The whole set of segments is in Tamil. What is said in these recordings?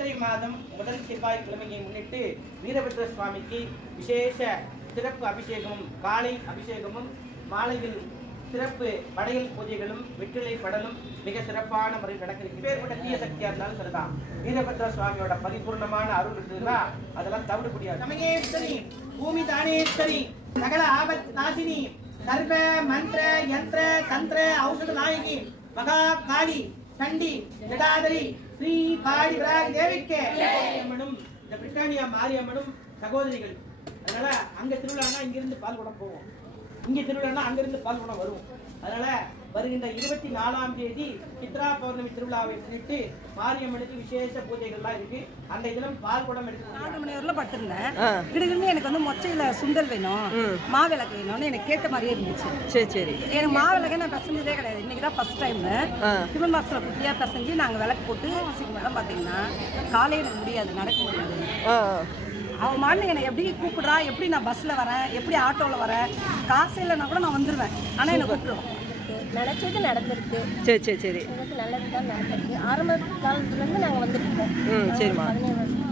சித்திரை மாதம் முதல் செவ்வாய்க்கிழமையை முன்னிட்டு வீரபத்ர சுவாமிக்கு விசேஷ சிறப்பு அபிஷேகமும், காலை அபிஷேகமும், மாலையில் சிறப்பு படையல் பூஜைகளும், வெற்றிலை படலும் மிக சிறப்பான முறையில் நடக்கிறது. பேர்பட்ட தீய சக்தியா இருந்தாலும் சரிதான், வீரபத்ர சுவாமியோட பரிபூர்ணமான அருள் இருக்குதுன்னா அதெல்லாம் தவிர முடியாது. சமயேஸ்வரி, பூமி தானேஸ்வரி, சகல ஆபத் நாசினி, சர்வ மந்திர யந்திர தந்திர ஔஷத நாயகி, மகா காளி, சண்டி, ஜடாதரி, ஸ்ரீ காளி விராகி தேவிக்கு அம்மனும் இந்த பிரிட்டானியா மாரியம்மனும் சகோதரிகள். அதனால அங்க திருவிழானா இங்கிருந்து பால் குடம் போவோம், இங்க திருவிழானா அங்கிருந்து பால் குடம் வரும். அதனால வருகின்ற 24ஆம் தேதி சித்ரா பௌர்ணமி திருவிழாவை முன்னிட்டு மாரியம்மனுக்கு விசேஷ பூஜைகள்லாம் இருக்கு. அந்த தினம் பால் குடம் எடுத்து 4 மணி வரல பட்டிருந்தேன். திடீர்னு எனக்கு வந்து மொச்சையில சுண்டல் வேணும், மாவிளக்கு வேணும்னு எனக்கு கேட்ட மாதிரியே இருந்துச்சு. சரி சரி. எனக்கு மாவிளக்கு நான் பிசைஞ்சதே கிடையாது, இன்னைக்கு தான் ஃபர்ஸ்ட் டைம். டிஃபன் பாக்ஸில் குட்டியாக பிசைஞ்சு நாங்கள் விளக்கு போட்டு மேடம் பார்த்தீங்கன்னா காலையில் எனக்கு முடியாது, நடக்க முடியாது. அவன் மார்னிங் என்னை எப்படி கூப்பிடுறா, எப்படி நான் பஸ்ஸில் வரேன், எப்படி ஆட்டோவில் வரேன், காசு இல்லைன்னா கூட நான் வந்துடுவேன். ஆனால் என்னை கூப்பிடுவோம். நினைச்சது நடந்திருக்கு. சரி சரி சரி. எனக்கு நல்லது தான் நடந்திருக்கு. ஆரம்ப காலத்துலேருந்து நாங்கள் வந்துட்டு இருக்கோம். சரிம்மா. 17 வருஷம்.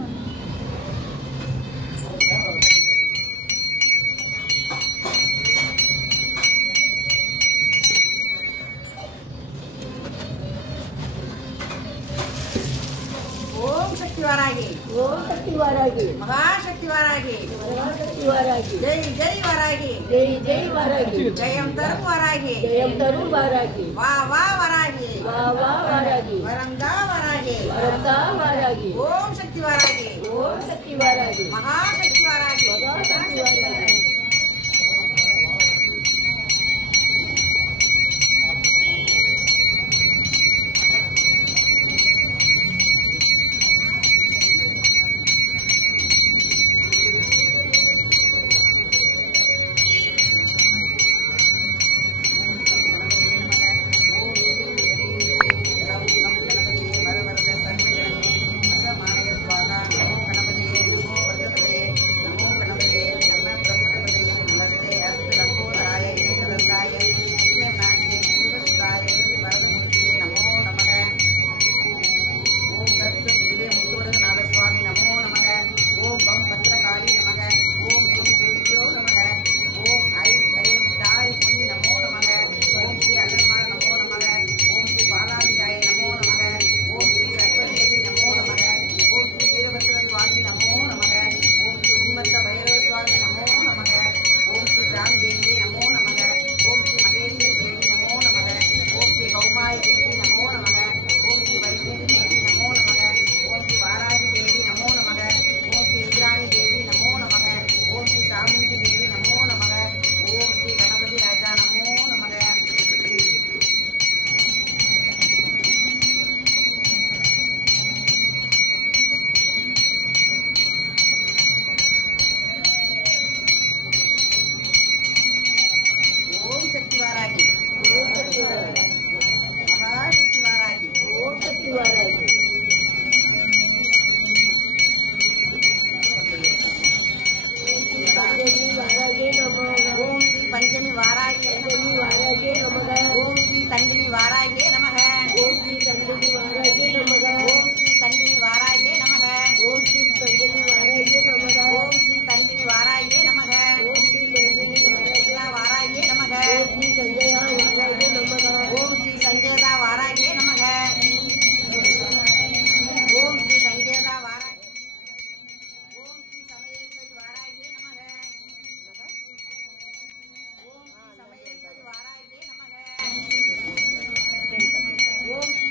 ஓம் சக்தி வாராகி, ஓம் சக்தி வாராகி, மகாசக்தி வாராகி, மகாசக்தி வாராகி, ஜெய் ஜெய் வாராகி, ஜெய் ஜெய் வாராகி, ஜெயம் தரும் வாராகி, ஜெயம் தரும் வாராகி, வா வா வாராகி, வா வா வாராகி, வரந்தா வாராகி, வரதா வாராகி, ஓம் சக்தி வாராகி, ஓம் சக்தி வாராகி, மகாசக்தி வாராகி, மகாசக்தி வாராகி.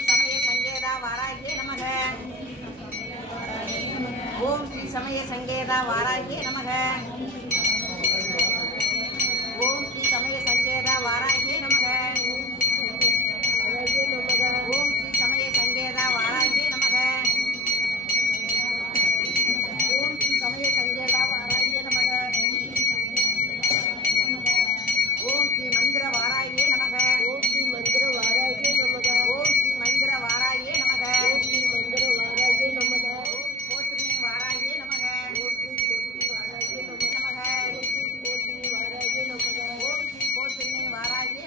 समय संकेता वाराह्ये नमः। ओम श्री समय संकेता वाराह्ये नमः। ओम श्री समय संकेता वाराह्ये नमः। ओम श्री समय संकेता वाराह्ये नमः। ओम श्री मंदिर वाराह्ये नमः। ओम श्री मंदिर वाराह्ये नमः। ओम श्री मंदिर वाराह्ये नमः। ओम श्री मंदिर वाराह्ये नमः। पोत्रिणी वाराह्ये नमः। ओम श्री पोत्री वाराह्ये नमः। नमः। ओम श्री पोत्री वाराह्ये नमः। ओम श्री पोत्रिणी वाराह्ये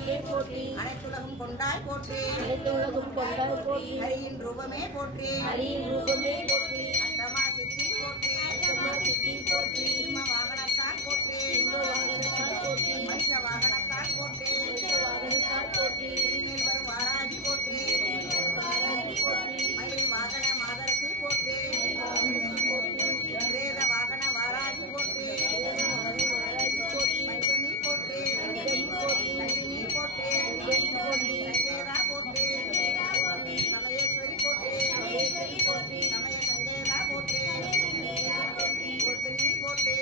அனைத்துலகும் கொண்டாய் போற்றி போற்றி ஹரியின் ரூபமே போற்றி அட்டமா சித்தி போற்றி சிம்ம வாகனத்தான் போற்றி மனுஷ வாகனத்தான் போற்றி மேல் வரும் வாராகி போற்றி மயில் வாகன மாதரசி போற்றி பிரேத வாகன வாராகி போற்றி பஞ்சமி போற்றி நந்தினி போற்றி சங்கேதா போற்றி சமயேஸ்வரி போற்றி சமய சங்கேதா போற்றி ஒருத்தனி போற்றி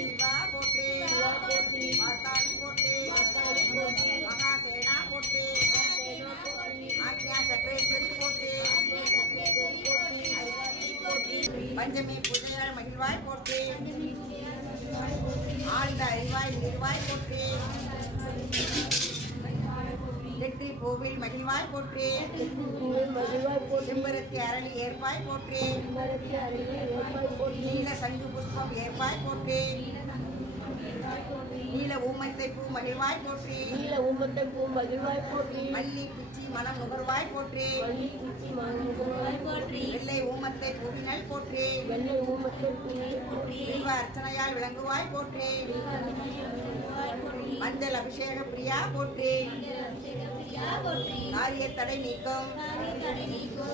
சிவா போற்றி வார்த்தாளி போற்றி மகாசேனா போற்றி ஆக்ஞா சக்கரேஸ்வரி போற்றி பஞ்சமி பூஜையால் மகிழ்வாய் போற்றி ஆழ்ந்த அறிவாய் நிர்வாய் போற்றி எட்டி பூவில் மகிழ்வாய் போற்றி செம்பருத்தி அரளி ஏற்பாய் போற்றி நீல சங்கு புஷ்பம் ஏற்பாய் போற்றி நீல ஊமத்தை பூ மகிழ்வாய் போற்றி மல்லி பிச்சி மனம் நுகர்வாய் போற்றி வெள்ளை ஊமத்தை பூவினல் போற்றி வில்வ அர்ச்சனையால் விளங்குவாய் போற்றி மஞ்சள் அபிஷேக பிரியா போற்றி காரிய தடை நீக்கம்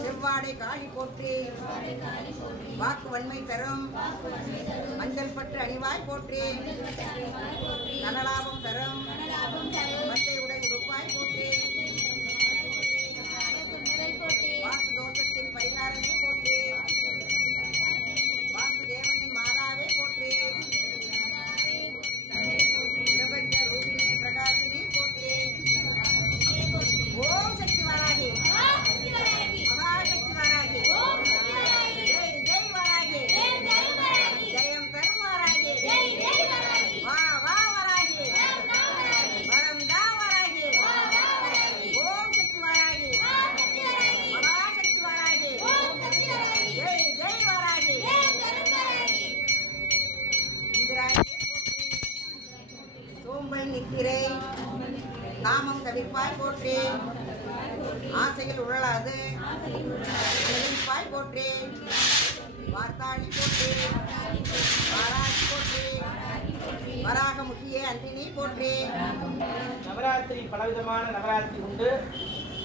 செவ்வாடை காளி போற்றி வாக்கு வன்மை தரும் மஞ்சள் பற்று அணிவாய் போற்றி தனலாபம் தரும் மத்தை உடை உடுப்பாய் போற்றி வாக்கு தோஷத்தின் பரிகாரமே போற்றி வாக்கு தேவனின் மாதாவே போற்றி பிரபஞ்ச ரூபிணி பிரகாசினி போற்றி ஓம் சக்தி வாராகி மகாசக்தி வாராகி ஜெய் ஜெய் வாராகி ஜெயம் தரும் வாராகி வா வா வாராகி வரம் தா வாராகி ஓம் சக்தி வாராகி மகாசக்தி வாராகி ஜெய் ஜெய் வாராகி இந்திராணி சோம்பல் நித்திரை காமம் தவிர்ப்பாய் போற்றி ஆசையில் உழலாது நினைப்பாய் போற்றி வார்த்தாளி போற்றி வாராகி போற்றி வராக முக்கிய அந்தினி போற்றி நவராத்திரி பலவிதமான நவராத்திரி உண்டு.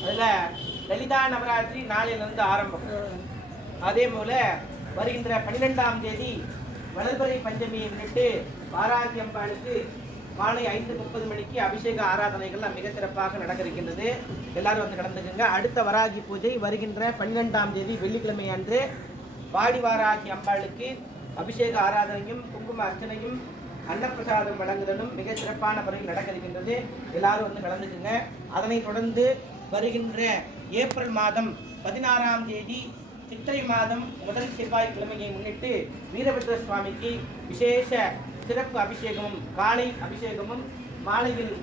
அதுல லலிதா நவராத்திரி நாளிலிருந்து ஆரம்பம். அதே போல வருகின்ற 12ஆம் தேதி வளர்பிறை பஞ்சமியை முன்னிட்டு வாராகி அம்பாளுக்கு மாலை 5:30 மணிக்கு அபிஷேக ஆராதனைகள் மிக சிறப்பாக நடக்க இருக்கின்றது. எல்லாரும் வந்து கலந்துக்குங்க. அடுத்த வராகி பூஜை வருகின்ற 12ஆம் தேதி வெள்ளிக்கிழமை அன்று பாடி வாராகி அம்பாளுக்கு அபிஷேக ஆராதனையும் குங்கும அர்ச்சனையும் அன்னப்பிரசாதம் வழங்குதலும் மிக சிறப்பான முறையில் நடக்க இருக்கின்றது. எல்லாரும் வந்து கலந்துக்குங்க. அதனைத் தொடர்ந்து வருகின்ற ஏப்ரல் மாதம் 16ஆம் தேதி சித்திரை மாதம் முதல் செவ்வாய்க்கிழமையை முன்னிட்டு வீரபத்ர சுவாமிக்கு விசேஷ சிறப்பு அபிஷேகமும் காலை அபிஷேகமும் மாலையில்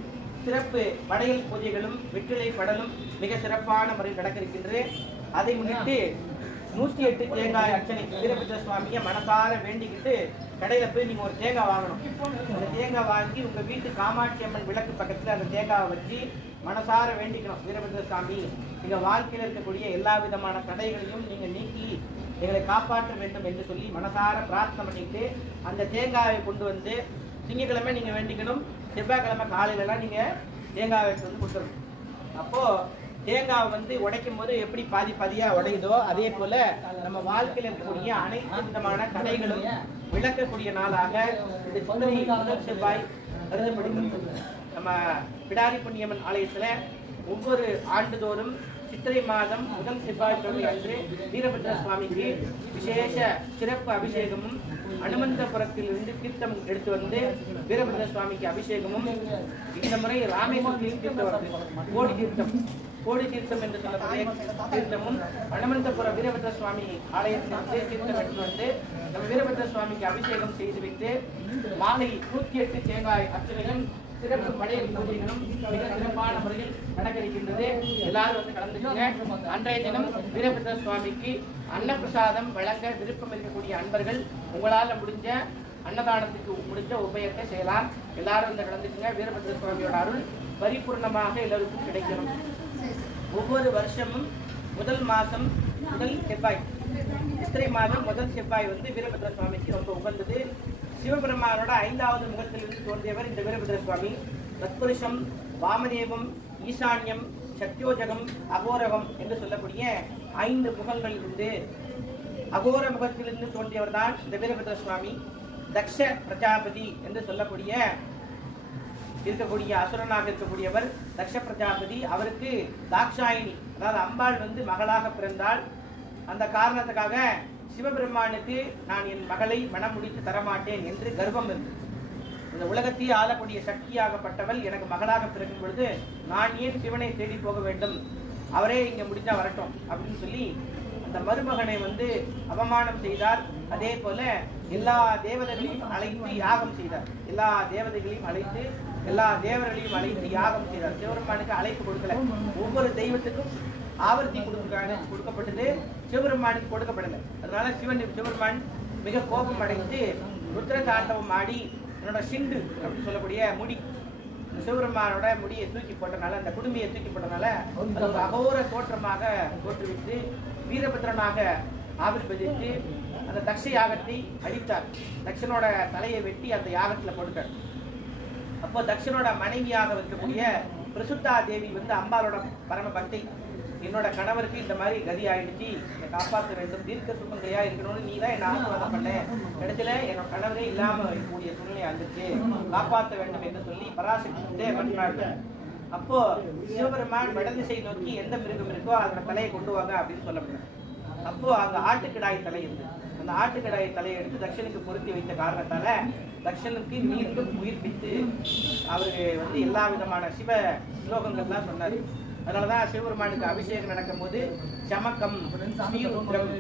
சிறப்பு படையல் பூஜைகளும் வெற்றிலை படலும் மிக சிறப்பான முறையில் நடக்க இருக்கின்றது. அதை முன்னிட்டு 108 தேங்காய் அர்ச்சனை வீரபத்ர சுவாமியை மனசார வேண்டிக்கிட்டு கடையில் போய் நீங்கள் ஒரு தேங்காய் வாங்கணும். அந்த தேங்காய் வாங்கி உங்கள் வீட்டு காமாட்சி அம்மன் விளக்கு பக்கத்தில் அந்த தேங்காவை வச்சு மனசார வேண்டிக்கணும். வீரபத்ர சுவாமி, நீங்கள் வாழ்க்கையில் இருக்கக்கூடிய எல்லா விதமான தடைகளையும் நீங்கள் நீக்கி எங்களை காப்பாற்ற வேண்டும் என்று சொல்லி மனசார பிரார்த்தனை பண்ணிட்டு அந்த தேங்காயை கொண்டு வந்து திங்கக்கிழமை நீங்கள் வேண்டிக்கணும். செவ்வாய்க்கிழமை காலையிலலாம் நீங்கள் தேங்காவை எடுத்து வந்து கொடுத்துடணும். அப்போது தேங்காய் வந்து உடைக்கும் போது எப்படி பாதி பாதியாக உடையுதோ அதே போல நம்ம வாழ்க்கையில் இருக்கக்கூடிய அனைத்து விதமான தடைகளும் விளக்கக்கூடிய நாளாக இந்த சித்திரை முதல் செவ்வாய் கருதப்படுகிறது. நம்ம பிடாரி புண்ணியம்மன் ஆலயத்தில் ஒவ்வொரு ஆண்டுதோறும் சித்திரை மாதம் முதல் செவ்வாய்க்கிழமை அன்று வீரபத்ர சுவாமிக்கு விசேஷ சிறப்பு அபிஷேகமும் அனுமந்தபுரத்திலிருந்து தீர்த்தம் எடுத்து வந்து வீரபத்ர சுவாமிக்கு அபிஷேகமும் இந்த முறை ராமேஸ்வரத்தில் தீர்த்தம் வருது. கோடி தீர்த்தம் என்று சொல்லக்கூடிய தீர்த்தமும் அனுமந்தபுர வீரபத்ர சுவாமி ஆலயத்திலிருந்து தீர்த்தம் எடுத்து வந்து நம்ம வீரபத்ர சுவாமிக்கு அபிஷேகம் செய்துவிட்டு மாலை 108 தேங்காய் அர்ச்சனையும் சிறப்பு படையல் பூஜைகளும் மிக சிறப்பான முறையில் நடக்க இருக்கின்றது. எல்லாரும் வந்து கலந்துக்கங்க. அன்றைய தினம் வீரபத்ர சுவாமிக்கு அன்னப்பிரசாதம் வழங்க விருப்பம் இருக்கக்கூடிய அன்பர்கள் உங்களால் முடிஞ்ச அன்னதானத்துக்கு முடிஞ்ச உபயத்தை செய்யலாம். எல்லாரும் இந்த கலந்துக்குங்க. வீரபத்ர சுவாமியோட அருள் பரிபூர்ணமாக எல்லோருக்கும் கிடைக்கணும். ஒவ்வொரு வருஷமும் முதல் மாதம் முதல் செவ்வாய், சித்திரை மாதம் முதல் செவ்வாய் வந்து வீரபத்ர சுவாமிக்கு ரொம்ப உகந்தது. சிவபெருமானோட 5வது முகத்திலிருந்து தோன்றியவர் இந்த வீரபத்ர சுவாமி. தத்புருஷம், வாமதேவம், ஈசான்யம், சத்யோஜகம், அகோரகம் என்று சொல்லக்கூடிய 5 முகங்கள் இருந்து அகோர முகத்திலிருந்து தோன்றியவர் தான் இந்த வீரபத்ர சுவாமி. தக்ஷ பிரஜாபதி என்று சொல்லக்கூடிய இருக்கக்கூடிய அசுரனாக இருக்கக்கூடியவர் தக்ஷ பிரஜாபதி. அவருக்கு தாக்ஷாயினி, அதாவது அம்பாள் வந்து மகளாக பிறந்தாள். அந்த காரணத்துக்காக சிவபெருமானுக்கு நான் என் மகளை மனம் முடித்து தரமாட்டேன் என்று கர்வம் இருந்தது. இந்த உலகத்தையே ஆளக்கூடிய சக்தியாகப்பட்டவள் எனக்கு மகளாக பிறக்கும் பொழுது நான் ஏன் சிவனை தேடி போக வேண்டும், அவரே இங்க முடிஞ்சா வரட்டும் அப்படின்னு சொல்லி அந்த மருமகனை வந்து அவமானம் செய்தார். அதே போல எல்லா தேவதைகளையும் அழைத்து யாகம் செய்தார். எல்லா தேவதைகளையும் அழைத்து எல்லா தேவர்களையும் அழைத்து யாகம் செய்தார். சிவபெருமானுக்கு அழைப்பு கொடுக்கல. ஒவ்வொரு தெய்வத்துக்கும் ஆவர்த்தி கொடுக்கப்பட்டது, சிவபெருமானுக்கு கொடுக்கப்படலை. அதனால சிவபெருமான் மிக கோபம் அடைந்து ருத்ர தாண்டவம் ஆடி என்னோட சிண்டு அப்படின்னு சொல்லக்கூடிய முடி, சிவபெருமானோட முடியை தூக்கி போட்டனால, அந்த குடுமையை தூக்கி போட்டனால அது ஒரு அகோர தோற்றமாக தோற்றுவித்து வீரபத்ரனாக ஆவிர்வதித்து அந்த தக்ஷ யாகத்தை அழித்தார். தக்ஷனோட தலையை வெட்டி அந்த யாகத்துல போட்டுட்டார். அப்போ தக்ஷனோட மனைவியாக இருக்கக்கூடிய பிரசுத்தா தேவி வந்து அம்பாலோட பரம பக்தி, என்னோட கணவருக்கு இந்த மாதிரி கதி ஆயிடுச்சு, என்னை காப்பாற்ற வேண்டும், தீர்க்க சுகங்கையா இருக்கணும்னு நீ தான் என்ன ஆசீர்வாதம் பண்ண, இடத்துல என்னோட கணவரே இல்லாம இருக்கக்கூடிய சூழ்நிலை வந்துச்சு, காப்பாற்ற வேண்டும் என்று சொல்லி பராசக்தி பண்ணாங்க. அப்போ சிவபெருமான் வடதிசை நோக்கி எந்த மிருகம் இருக்கோ அதோட தலையை கொண்டு வாங்க அப்படின்னு சொல்லப்பட்டார். அப்போ அங்க ஆட்டுக்கிடாய் தலை இருந்தது. அந்த ஆட்டுக்கிடாய் தலையை எடுத்து தக்ஷனுக்கு பொருத்தி வைத்த காரணத்தால தக்ஷனுக்கு மீண்டும் உயிர்ப்பித்து அவரு வந்து எல்லா விதமான சிவ ஸ்லோகங்கள்லாம் சொன்னாரு. அதனாலதான் சிவபெருமானுக்கு அபிஷேகம் நடக்கும் போது சமக்கம், ஸ்ரீருத்ரம்,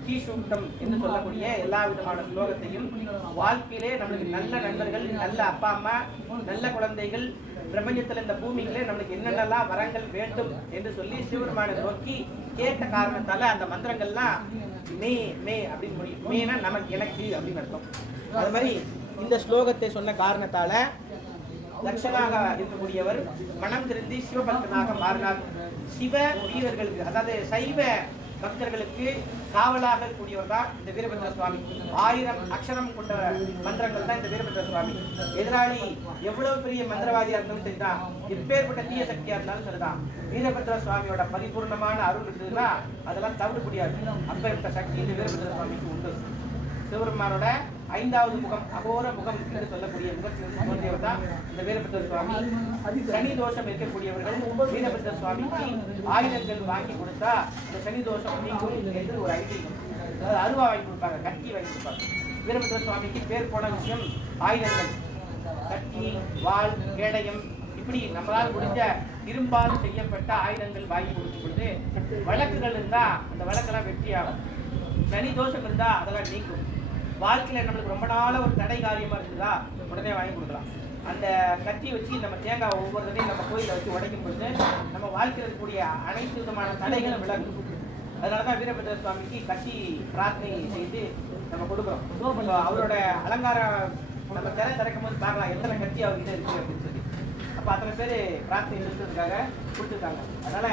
ஸ்ரீசூக்தம் என்று சொல்லக்கூடிய எல்லா விதமான ஸ்லோகத்தையும் வாழ்க்கையிலே நம்மளுக்கு நல்ல நண்பர்கள், நல்ல அப்பா அம்மா, நல்ல குழந்தைகள், பிரபஞ்சத்துல இந்த பூமியிலே நம்மளுக்கு என்னென்னலாம் வரங்கள் வேண்டும் என்று சொல்லி சிவபெருமானை நோக்கி கேட்ட காரணத்தால அந்த மந்திரங்கள்லாம் மே மே அப்படின்னு முடியும். மேனா நமக்கு எனக்கு அப்படின்னு அர்த்தம். அது மாதிரி இந்த ஸ்லோகத்தை சொன்ன காரணத்தால தக்ஷனாக இருக்கக்கூடியவர் மனம் திருந்தி சிவபக்தனாக மாறினார். சிவ வீரர்களுக்கு, அதாவது சைவ பக்தர்களுக்கு காவலாக இருக்கக்கூடியவர் தான் இந்த வீரபத்ர சுவாமி. 1000 அக்ஷரம் கொண்ட மந்திரங்கள் தான் இந்த வீரபத்ர சுவாமி. எதிராளி எவ்வளவு பெரிய மந்திரவாதியா இருந்தாலும் சரிதான், எப்பேற்பட்ட தீய சக்தியா இருந்தாலும் சரிதான், வீரபத்ர சுவாமியோட பரிபூர்ணமான அருள் இருந்ததுன்னா அதெல்லாம் தவிர முடியாது. அப்பேற்பட்ட சக்தி இந்த வீரபத்ர சுவாமிக்கு உண்டு. சிவபெருமானோட 5வது முகம், அகோர முகம் என்று சொல்லக்கூடிய முகத்திலிருந்து தோன்றியவர் தான் இந்த வீரபத்ர சுவாமி. சனி தோஷம் இருக்கக்கூடியவர்கள் வீரபத்ர சுவாமிக்கு ஆயுதங்கள் வாங்கி கொடுத்தா இந்த சனி தோஷம் நீங்கும் என்று ஒரு ஐதீகம். அதாவது அருவா வாங்கி கொடுப்பாங்க, கத்தி வாங்கி கொடுப்பாங்க. வீரபத்ர சுவாமிக்கு பேர் போன விஷயம் ஆயுதங்கள், கத்தி, வாள், கேடயம், இப்படி நம்மளால் முடிஞ்ச இரும்பால் செய்யப்பட்ட ஆயுதங்கள் வாங்கி கொடுக்கும் பொழுது வழக்குகள் இருந்தா அந்த வழக்கெல்லாம் வெற்றியாகும். சனி தோஷம் இருந்தா அதெல்லாம் நீங்கும். வாழ்க்கையில நம்மளுக்கு ரொம்ப நாள ஒரு தடை காரியமா இருக்குதா உடனே வாங்கி கொடுக்கலாம். அந்த கத்தி வச்சு நம்ம தேங்காய் ஒவ்வொரு தடையும் நம்ம கோயிலை வச்சு உடைக்கும் பொழுது நம்ம வாழ்க்கையில் இருக்கக்கூடிய அனைத்து விதமான தடைகளும் விலகும். அதனாலதான் வீரபத்ர சுவாமிக்கு கத்தி பிரார்த்தனை செய்து நம்ம கொடுக்குறோம். அவரோட அலங்காரம் நம்ம திரை திறக்கும் போது பார்க்கலாம் எத்தனை கத்தி அவர்கிட்ட இருக்கு அப்படின்னு சொல்லி. அப்ப அத்தனை பேர் பிரார்த்தனை செலுத்துறதுக்காக கொடுத்துருக்காங்க. அதனால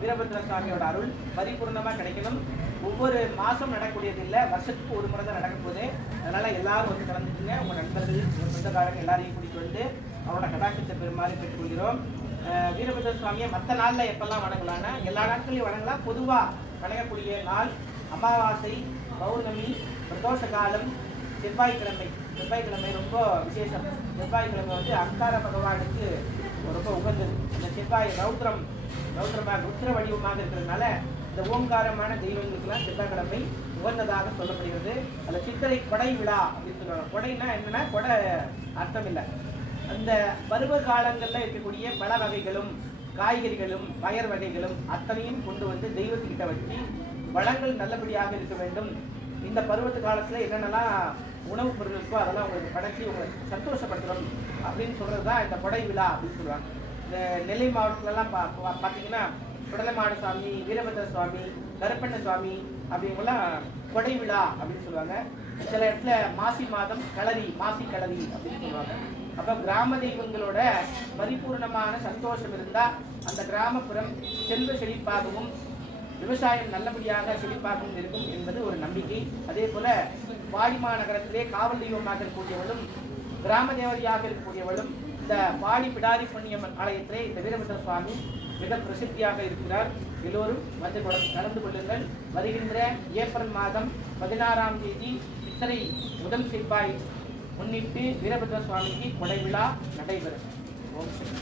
வீரபத்ர சுவாமியோட அருள் பரிபூர்ணமா கிடைக்கணும். ஒவ்வொரு மாசம் நடக்கூடியது இல்லை, வருஷத்துக்கு ஒரு முறை தான் நடக்க போகுது. அதனால எல்லாரும் வந்து கலந்துக்குங்க. உங்க நண்பர்கள், சொந்தக்காரங்க எல்லாரையும் கூட்டிட்டு வந்து அவரோட கடாட்சத்தை பெருமாறி பெற்றுக்கொள்கிறோம். வீரபத்ர சுவாமியை மற்ற நாள்ல எப்பெல்லாம் வணங்கலாம்னா எல்லா நாட்களையும் வணங்கலாம். பொதுவா வணங்கக்கூடிய நாள் அமாவாசை, பௌர்ணமி, பிரதோஷ காலம், செவ்வாய்க்கிழமை. செவ்வாய்க்கிழமை ரொம்ப விசேஷம். செவ்வாய்க்கிழமை வந்து அங்கார பகவானுக்கு ரொம்ப உகந்தது. இந்த செவ்வாய் ரௌத்ரமாக ருத்ர வடிவமாக இருக்கிறதுனால இந்த ஓங்காரமான தெய்வங்களுக்கெல்லாம் செவ்வாய்க்கிழமை உகந்ததாக சொல்லப்படுகிறது. அந்த சித்திரை கொடை விழா அப்படின்னு சொல்லுவாங்க. கொடைன்னா என்னன்னா, கொடை அர்த்தம் இல்லை. அந்த பருவ காலங்கள்ல இருக்கக்கூடிய பல வகைகளும் காய்கறிகளும் பயர் வகைகளும் அத்தனையும் கொண்டு வந்து தெய்வத்துக்கிட்ட வச்சு வளங்கள் நல்லபடியாக இருக்க வேண்டும். இந்த பருவத்து காலத்துல என்னென்னலாம் உணவுப் பொருள் இருக்கோ அதெல்லாம் உங்களுக்கு படைச்சி உங்களை சந்தோஷப்படுத்துறோம் அப்படின்னு சொல்றதுதான் இந்த கொடை விழா அப்படின்னு சொல்லுவாங்க. இந்த நெல்லை மாவட்டத்துலலாம் பார்த்தீங்கன்னா குடலமாடு சுவாமி, வீரபத்ர சுவாமி, கருப்பண்ண சுவாமி அப்படிங்கலாம் கொடை விழா அப்படின்னு சொல்லுவாங்க. சில இடத்துல மாசி மாதம் களரி, மாசி களரி அப்படின்னு சொல்லுவாங்க. அப்ப கிராம தெய்வங்களோட பரிபூர்ணமான சந்தோஷம் இருந்தா அந்த கிராமப்புறம் செல்வ செழிப்பாகவும் விவசாயம் நல்லபடியாக செழிப்பாகவும் இருக்கும் என்பது ஒரு நம்பிக்கை. அதே போல வாடிமா நகரத்திலே காவல் தெய்வமாக இருக்கக்கூடியவளும் கிராம தேவதையாக இருக்கக்கூடியவளும் இந்த வாடி பிடாரி பொன்னியம்மன் ஆலயத்திலே இந்த வீரபத்ர சுவாமி மிக பிரசித்தியாக இருக்கிறார். எல்லோரும் வந்து கலந்து கொள்ளுங்கள். வருகின்ற ஏப்ரல் மாதம் 16ஆம் தேதி சித்திரை முதல் செவ்வாய் முன்னிட்டு வீரபத்ர சுவாமிக்கு கொடை விழா நடைபெறும். ஓம் சக்தி.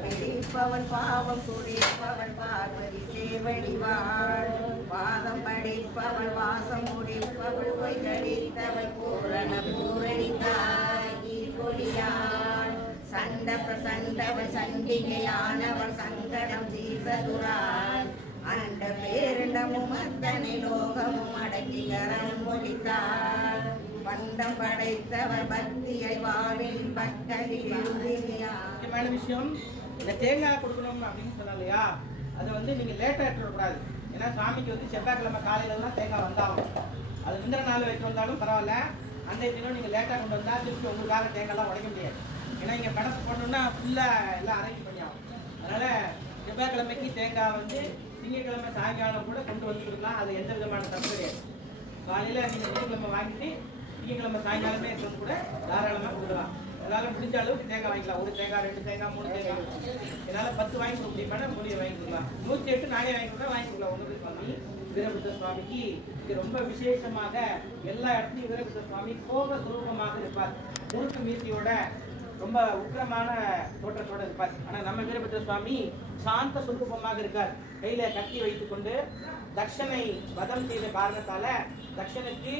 பிடிப்பவன் பாவம் குடிப்பவன் பார்வதி சேவடிவாள் பாதம் படிப்பவள் வாசம் முடிப்பவள் பொய் கடித்தவள் பூரண பூரணித்தாயி கொடியாள் சண்ட பிரசண்டவள் சண்டிகையானவள் சங்கடம் சீசதுராள் அண்ட பேரிடமும் அத்தனை லோகமும் அடக்கிகரம் முடித்தாள் பண்டம் படைத்தவர் பக்தியை வாழ்வில் பக்தரி முக்கியமான விஷயம், இந்த தேங்காய் கொடுக்கணும் அப்படின்னு சொன்னா இல்லையா, அதை வந்து நீங்க லேட்டா எடுத்துடக்கூடாது. ஏன்னா சாமிக்கு வந்து செவ்வாய்க்கிழமை காலையிலலாம் தேங்காய் வந்தாகும். அது முந்தின நாள் வைத்து வந்தாலும் பரவாயில்ல, அன்றைய தினம் நீங்க லேட்டா கொண்டு வந்தா திருப்பி உங்களுக்காக தேங்காய்லாம் உடைக்க முடியாது. ஏன்னா இங்க படத்தை போடணும்னா ஃபுல்லா எல்லாம் அரேஞ்ச் பண்ணி ஆகும். அதனால செவ்வாய்க்கிழமைக்கு தேங்காய் வந்து திங்கட்கிழமை சாயங்காலம் கூட கொண்டு வந்துருக்கலாம். அது எந்த விதமான தப்பு கிடையாது. காலையில நீங்க திங்கட்கிழமை வாங்கிட்டு திங்கட்கிழமை சாயங்காலமே கூட தாராளமாக கொடுக்கலாம். அதனால முடிஞ்ச அளவுக்கு தேங்காய் வாங்கிக்கலாம். ஒரு தேங்காய், 2 தேங்காய், 3 தேங்காய். என்னால் 10 வாங்கி கொடுக்க முடியுமா? முடிய வாங்கி கொடுக்கலாம். 108 நானே வாங்கி கொடுத்தா வாங்கி கொடுக்கலாம். ஒன்று சுவாமி வீரபத்ர சுவாமிக்கு இது ரொம்ப விசேஷமாக எல்லா இடத்துலையும் வீரபத்ர சுவாமி கோப சுரூபமாக இருப்பார். முறுக்கு மீசையோட ரொம்ப உக்கிரமான தோற்றத்தோட இருப்பார். ஆனால் நம்ம வீரபத்ர சுவாமி சாந்த சுரூபமாக இருக்கார். கையில கத்தி வைத்துக் கொண்டு தக்ஷனை வதம் செய்த காரணத்தால தக்ஷனுக்கு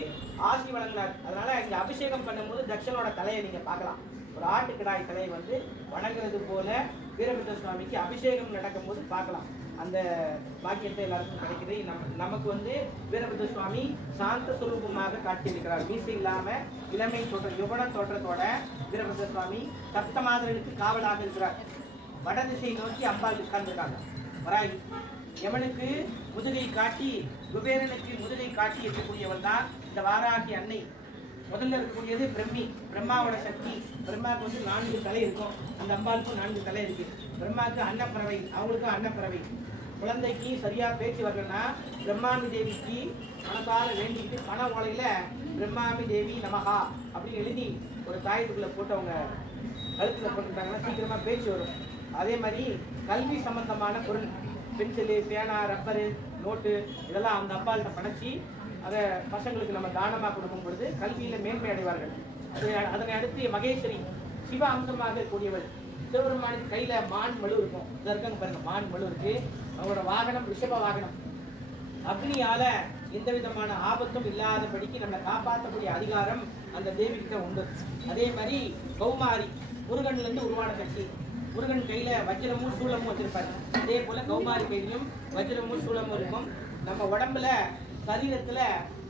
ஆசி வழங்கினார். அதனால இங்க அபிஷேகம் பண்ணும்போது தக்ஷனோட தலையை நீங்க பார்க்கலாம். ஒரு ஆட்டுக்கிடாய் தலையை வந்து வணங்குறது போல வீரபத்ர சுவாமிக்கு அபிஷேகம் நடக்கும் போது பார்க்கலாம். அந்த பாக்கியத்தை எல்லாருக்கும் கிடைக்குது. நமக்கு வந்து வீரபத்ர சுவாமி சாந்த சுரூபமாக காட்டியிருக்கிறார். மீசை இல்லாம இளமை தோற்ற யுவன தோற்றத்தோட வீரபத்ர சுவாமி சப்த மாதர்களுக்கு காவலாக இருக்கிறார். வடதிசை நோக்கி அம்பாள் உட்கார்ந்துருக்காங்க. வராகி யமனுக்கு முதுகை காட்டி குபேரனுக்கு முதுகை காட்டி இருக்கக்கூடியவள் தான் இந்த வாராகி அன்னை. முதல்ல இருக்கக்கூடியது பிரம்மி, பிரம்மாவோட சக்தி. பிரம்மாவுக்கு வந்து 4 தலை இருக்கும். அந்த அம்பாளுக்கும் 4 தலை இருக்கு. பிரம்மாவுக்கு அன்னப்பறவை, அவங்களுக்கும் அன்னப்பறவை. குழந்தைக்கு சரியா பேச்சு வரலன்னா பிரம்மாமி தேவிக்கு மனசார வேண்டிட்டு பண ஓலையில பிரம்மாமி தேவி நமகா அப்படின்னு எழுதி ஒரு தாயத்துக்குள்ள போட்டு அவங்க கழுத்துல போட்டுட்டாங்கன்னா சீக்கிரமா பேச்சு வரும். அதே மாதிரி கல்வி சம்பந்தமான பொருள், பென்சிலு, பேனா, ரப்பரு, நோட்டு இதெல்லாம் அந்த அம்பாள்கிட்ட படைச்சி அதை பசங்களுக்கு நம்ம தானமாக கொடுக்கும் பொழுது கல்வியில மேன்மை அடைவார்கள். அதனை அடுத்து மகேஸ்வரி, சிவ அம்சமாக கூடியவள். சிவபெருமானுக்கு கையில மான் மழு இருக்கும். இதில் இருக்காங்க பாருங்க, மான் மழு இருக்கு. அவங்களோட வாகனம் ரிஷப வாகனம். அக்னியால எந்த விதமான ஆபத்தும் இல்லாதபடிக்கு நம்மளை காப்பாற்றக்கூடிய அதிகாரம் அந்த தேவிகிட்ட உண்டு. அதே மாதிரி கௌமாரி, முருகன்ல இருந்து உருவான சக்தி. முருகன் கையில வஜ்ரமும் சூலமும் வச்சிருப்பாரு. அதே போல கௌமாரி கையிலும் வஜ்ரமும் சூலமும் இருக்கும். நம்ம உடம்புல சரீரத்துல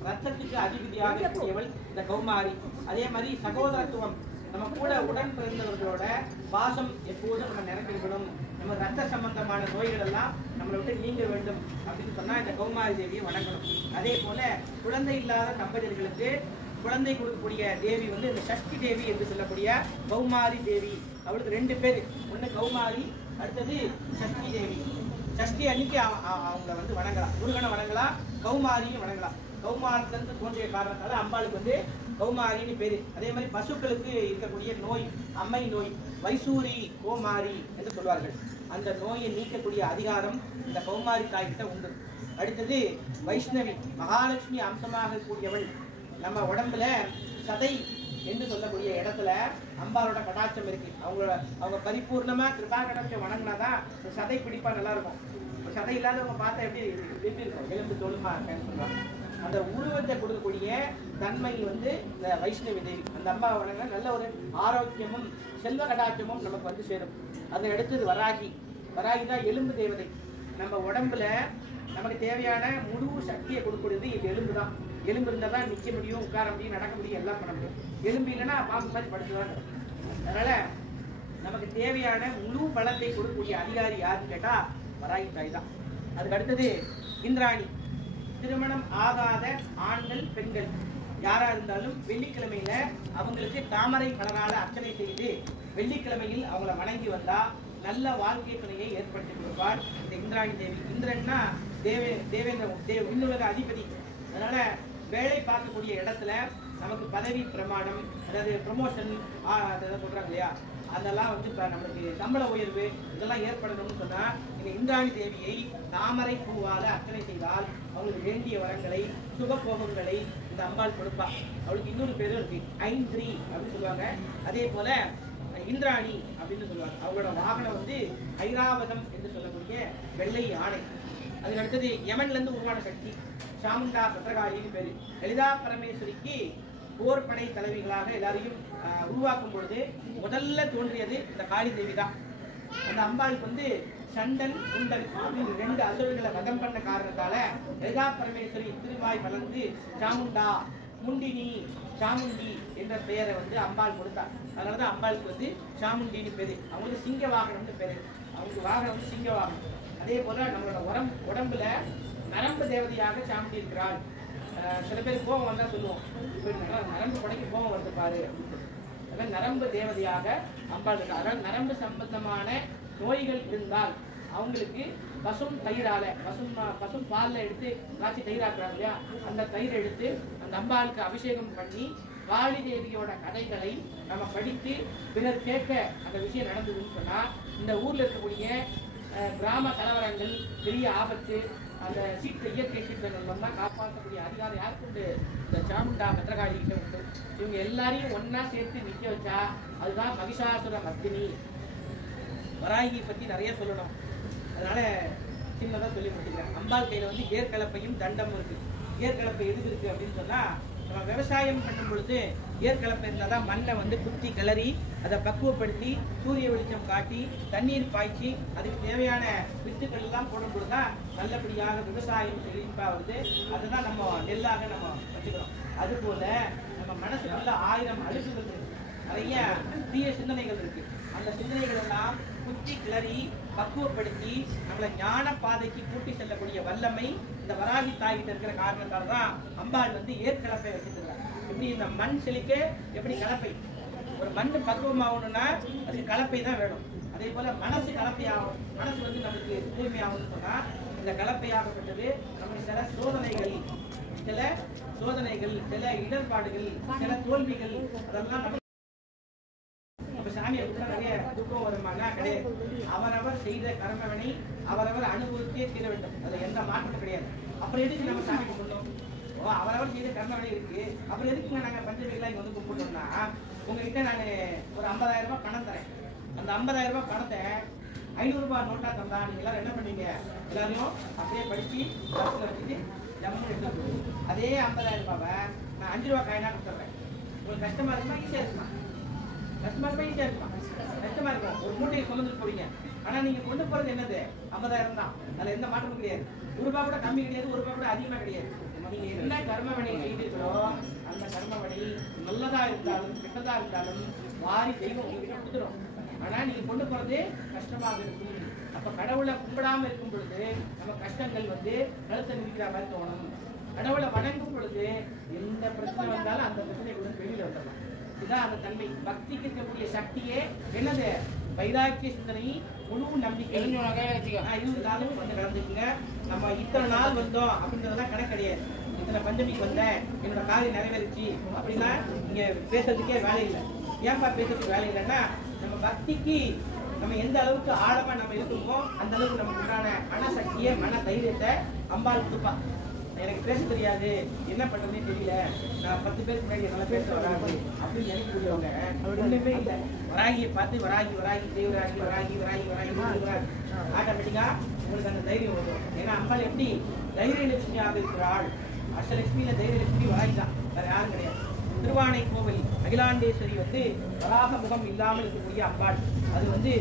ரத்தத்துக்கு அதிபதியாக இருக்கக்கூடியவள் இந்த கௌமாரி. அதே மாதிரி சகோதரத்துவம், நம்ம கூட உடன் பிறந்தவர்களோட பாசம் எப்போதும் நம்ம நிரம்பிஇருக்கணும். நம்ம ரத்த சம்பந்தமான நோய்கள் எல்லாம் நம்மளை விட்டு நீங்க வேண்டும் அப்படின்னு சொன்னா இந்த கௌமாரி தேவியை வணங்கணும். அதே போல குழந்தை இல்லாத தம்பதியர்களுக்கு குழந்தை கொடுக்கக்கூடிய தேவி வந்து இந்த சஷ்டி தேவி என்று சொல்லக்கூடிய கௌமாரி தேவி. அவளுக்கு 2 பேர், ஒன்று கௌமாரி, அடுத்தது சஷ்டி தேவி. சஷ்டி அன்னைக்கு அவங்கள வந்து வணங்கலாம். முருகனை வணங்கலாம், கௌமாரியும் வணங்கலாம். கௌமாரத்திலிருந்து தோன்றிய காரணத்தால அம்பாளுக்கு வந்து கௌமாரின்னு பேரு. அதே மாதிரி பசுக்களுக்கு இருக்கக்கூடிய நோய், அம்மை நோய், வைசூரி கோமாரி என்று சொல்வார்கள். அந்த நோயை நீக்கக்கூடிய அதிகாரம் இந்த கௌமாரி தாய்கிட்ட உண்டு. அடுத்தது வைஷ்ணவி, மகாலட்சுமி அம்சமாக கூடியவள். நம்ம உடம்புல சதை என்று சொல்லக்கூடிய இடத்துல அம்பாலோட கடாட்சம் இருக்கு. அவங்க பரிபூர்ணமா கிருபா கடாட்சம் வணங்கினாதான் சதை பிடிப்பா நல்லா இருக்கும். சதை இல்லாதவங்க பார்த்தா எப்படி இருக்கும், எலும்பு தோலுமா இருக்கேன்னு சொல்றாங்க. அந்த உருவத்தை கொடுக்கக்கூடிய தன்மை வந்து இந்த வைஷ்ணவி தேவி. அந்த அம்மா வணங்க நல்ல ஒரு ஆரோக்கியமும் செல்வ கடாட்சமும் நமக்கு வந்து சேரும். அதை அடுத்தது வராகி. வராகி தான் எலும்பு தேவதை. நம்ம உடம்புல நமக்கு தேவையான முழு சக்தியை கொடுக்கக்கூடியது இது எலும்பு தான். எலும்பு இருந்தால் தான் நிற்க முடியும், உட்கார முடியும், நடக்க முடியும், எல்லாம் பண்ண முடியும். எலும்பு இல்லைன்னா பாம்பு மாதிரி படுத்துதான். அதனால நமக்கு தேவையான முழு பலத்தை கொடுக்கக்கூடிய அதிகாரி யாருன்னு கேட்டா வராகி தாய் தான். அதுக்கு அடுத்தது இந்திராணி. திருமணம் ஆகாத ஆண்கள் பெண்கள் யாரா இருந்தாலும் வெள்ளிக்கிழமையில அவங்களுக்கு தாமரை கலரால அர்ச்சனை செய்து வெள்ளிக்கிழமையில் அவங்கள வணங்கி வந்தா நல்ல வாழ்க்கை துணையை ஏற்படுத்தி கொடுப்பார் இந்த இந்திராணி தேவி. இந்திரன்னா விண்ணுலக அதிபதி. அதனால வேலை பார்க்கக்கூடிய இடத்துல நமக்கு பதவி பிரமாணம், அதாவது ப்ரமோஷன் அதெல்லாம் சொல்றாங்க இல்லையா, அதெல்லாம் வந்து நம்மளுக்கு சம்பள உயர்வு இதெல்லாம் ஏற்படணும்னு சொன்னா இந்த இந்திராணி தேவியை தாமரை பூவால அர்ச்சனை செய்தால் அவங்களுக்கு வேண்டிய வரங்களை சுகபோகங்களை இந்த அம்பாள் கொடுப்பா. அவளுக்கு இன்னொரு பேரும் இருக்கு, ஐந்திரி அப்படின்னு சொல்லுவாங்க. அதே போல இந்திராணி அப்படின்னு சொல்லுவாங்க. அவங்களோட வாகனம் வந்து ஐராவதம் என்று சொல்லக்கூடிய வெள்ளை யானை. அதுக்கு அடுத்தது யமன்ல இருந்து உருவான சக்தி சாமுண்டா பத்ரகாளின்னு பேரு. லலிதா பரமேஸ்வரிக்கு போர்படை தலைவிகளாக எல்லாரையும் உருவாக்கும் பொழுது முதல்ல தோன்றியது இந்த காளி தேவி தான். அந்த அம்பாளுக்கு வந்து சண்டன் குண்டன் அப்படின்னு 2 அசுரர்களை வதம் பண்ண காரணத்தால லலிதா பரமேஸ்வரி திருவாய் வளர்ந்து சாமுண்டா முண்டினி சாமுண்டி என்ற பெயரை வந்து அம்பாள் கொடுத்தார். அதனாலதான் அம்பாளுக்கு வந்து சாமுண்டின்னு பேரு. அவங்களுக்கு சிங்க வாகனம்னு பேரு. அவங்களுக்கு வாகனம் வந்து சிங்க வாகனம். அதே போல நம்மளோட உடம்புல நரம்பு தேவதையாக சாமுண்டி இருக்கிறாள். சில பேர் கோபம் வந்தா சொல்லுவோம், இப்ப நரம்பு படைக்கு கோபம் வருது பாரு அப்படின்னு. நரம்பு தேவதையாக அம்பாள் இருக்கா. அதாவது நரம்பு சம்பந்தமான நோய்கள் இருந்தால் அவங்களுக்கு பசும் தயிரால பசும் பால்ல எடுத்து காய்ச்சி தயிராக்குறாங்க இல்லையா, அந்த தயிர் எடுத்து அந்த அம்பாளுக்கு அபிஷேகம் பண்ணி காளி தேவியோட கதைகளை நம்ம படித்து பிறர் கேட்க அந்த விஷயம் நடந்ததுன்னு சொன்னா இந்த ஊர்ல இருக்கக்கூடிய கிராம கலவரங்கள், பெரிய ஆபத்து, அந்த இயற்கை சீற்றங்கள் காப்பாற்றக்கூடிய அதிகாரம் யாருக்கு உண்டு? இந்த சாமுண்டா பத்ரகாளி கிட்ட உண்டு. இவங்க எல்லாரையும் ஒன்னா சேர்த்து நிக்க வச்சா அதுதான் மகிஷாசுர மர்த்தினி. வராகி பத்தி நிறைய சொல்லணும், அதனால சின்னதா சொல்லி முடிச்சுக்கிறேன். அம்பாள் கையில வந்து ஏற்கலப்பையும் தண்டமும் இருக்கு. ஏற்கலப்பை எதுக்கு இருக்கு அப்படின்னு சொன்னா, நம்ம விவசாயம் பண்ணும் பொழுது ஏற்கலப்பை இருந்தால் தான் மண்ணை வந்து குத்தி கிளறி அதை பக்குவப்படுத்தி சூரிய வெளிச்சம் காட்டி தண்ணீர் பாய்ச்சி அதுக்கு தேவையான வித்துக்கள் எல்லாம் போடும் பொழுது தான் நல்லபடியாக விவசாயம் செழிப்பாக வருது. அதுதான் நம்ம நெல்லாக நம்ம வச்சுக்கிறோம். அதுபோல நம்ம மனசுக்குள்ள 1000 அழுக்குகள் இருக்கு, நிறைய தீய சிந்தனைகள் இருக்கு. அந்த சிந்தனைகள் எல்லாம் குத்தி கிளறி பக்குவப்படுத்தி நம்மளை ஞான பாதைக்கு கூட்டி செல்லக்கூடிய வல்லமை இந்த வராகி தாய்கிட்ட இருக்கிற காரணத்தால தான் அம்பாள் வந்து ஏற்கலப்பை வச்சுருக்காங்க. எப்படி இந்த மண் செழிக்க எப்படி கலப்பை, ஒரு மண் பக்குவமாகணும்னா அதுக்கு கலப்பை தான் வேணும். அதே போல மனசு கலப்பை ஆகும். மனசு வந்து நமக்கு தூய்மை ஆகணும்னு சொன்னா இந்த கலப்பையாகப்பட்டது நமக்கு சில சோதனைகள் சில இடர்பாடுகள், சில தோல்விகள் அதெல்லாம் நம்ம சாமியை நிறைய துக்கம் வருமானா கிடையாது. அவரவர் செய்த கர்மவினை அவரவர் அனுபவித்தே தீர வேண்டும், அதுல எந்த மாற்றமும் கிடையாது. அப்புறம் எதுக்கு நம்ம சாமி கும்பிடணும்? அவரவர் செய்த கர்மவினை இருக்கு, அப்புறம் எதுக்குங்க நாங்க பஞ்சமிகளாக இங்க வந்து கும்பிட்டோம்னா, உங்ககிட்ட நான் ஒரு 50,000 ரூபாய் பணம் தரேன். அந்த 50,000 ரூபாய் பணத்தை 500 ரூபாய் நோட்டா தந்தா நீங்க எல்லாரும் என்ன பண்ணீங்க? எல்லாரையும் அப்படியே படிச்சு பஸ்ல வச்சுட்டு ஜம்மு எடுத்து. அதே 50,000 ரூபாவை நான் 5 ரூபாய் காயினா கொடுத்துறேன். உங்களுக்கு கஷ்டமா இருக்குமா ஈஸியா இருக்குமா? கஷ்டமா இருக்கும். ஒரு மூட்டையை சுமந்துட்டு போறீங்க, ஆனா நீங்க கொண்டு போறது என்னது? 50,000 தான். அதுல எந்த மாற்றமும் கிடையாது. 1 ரூபாய் கூட கம்மி கிடையாது, 1 ரூபாய் கூட அதிகமா கிடையாது. நீங்க என்ன கர்மவினை செய்தீர்களோ அந்த கர்மவினை நல்லதா இருந்தாலும் கெட்டதா இருந்தாலும் வாரி தெய்வம் உங்ககிட்ட கொடுத்துரும். ஆனா நீங்க கொண்டு போறது கஷ்டமாக இருக்கும். அப்ப கடவுளை கும்பிடாம இருக்கும் பொழுது நம்ம கஷ்டங்கள் வந்து கழுத்தை நிற்கிற மாதிரி தோணும். கடவுளை வணங்கும் பொழுது எந்த பிரச்சனை வந்தாலும் அந்த பிரச்சனை கூட வெளியில வந்துடலாம். இதுதான் அந்த தன்மை. பக்திக்கு இருக்கக்கூடிய சக்தியே என்னது? வைராக்கிய சிந்தனை, முழு நம்பிக்கை. 20 காலம் வந்து நடந்துக்குங்க. நம்ம இத்தனை நாள் வந்தோம் அப்படின்றதெல்லாம் கணக்கு கிடையாது. இத்தனை பஞ்சமிக்கு வந்தேன், என்னோட காரியம் நிறைவேறிச்சு அப்படின்னா இங்க பேசுறதுக்கே வேலை இல்லை. ஏன்பா பேசுறதுக்கு வேலை இல்லைன்னா நம்ம பக்திக்கு நம்ம எந்த அளவுக்கு ஆழமா நம்ம இருக்கோமோ அந்த அளவுக்கு நமக்கு உண்டான மனசக்தியை மன தைரியத்தை அம்பாள் கொடுப்பா. எனக்கு பேச தெரியாது, என்ன பண்றதுன்னு தெரியல, நான் 10 பேருக்கு முன்னாடி என்னால பேச வராது அப்படின்னு நினைக்கக்கூடியவங்க ஒண்ணுமே இல்லை. வராகியை பார்த்து வராகி வராகி தேவராகி வராகி வராகி வராகி ஆட்டோமேட்டிக்கா உங்களுக்கு அந்த தைரியம் வரும். ஏன்னா அம்பாள் எப்படி தைரியலட்சுமியாக இருக்கிறாள். அஷ்டலட்சுமியில தைரியலட்சுமி வராகி தான், வேற யாரும் கிடையாது. திருவானைக்கோவில் அகிலாண்டேஸ்வரி வந்து வராக முகம் இல்லாமல் இருக்கக்கூடிய அம்பாள். அது வந்து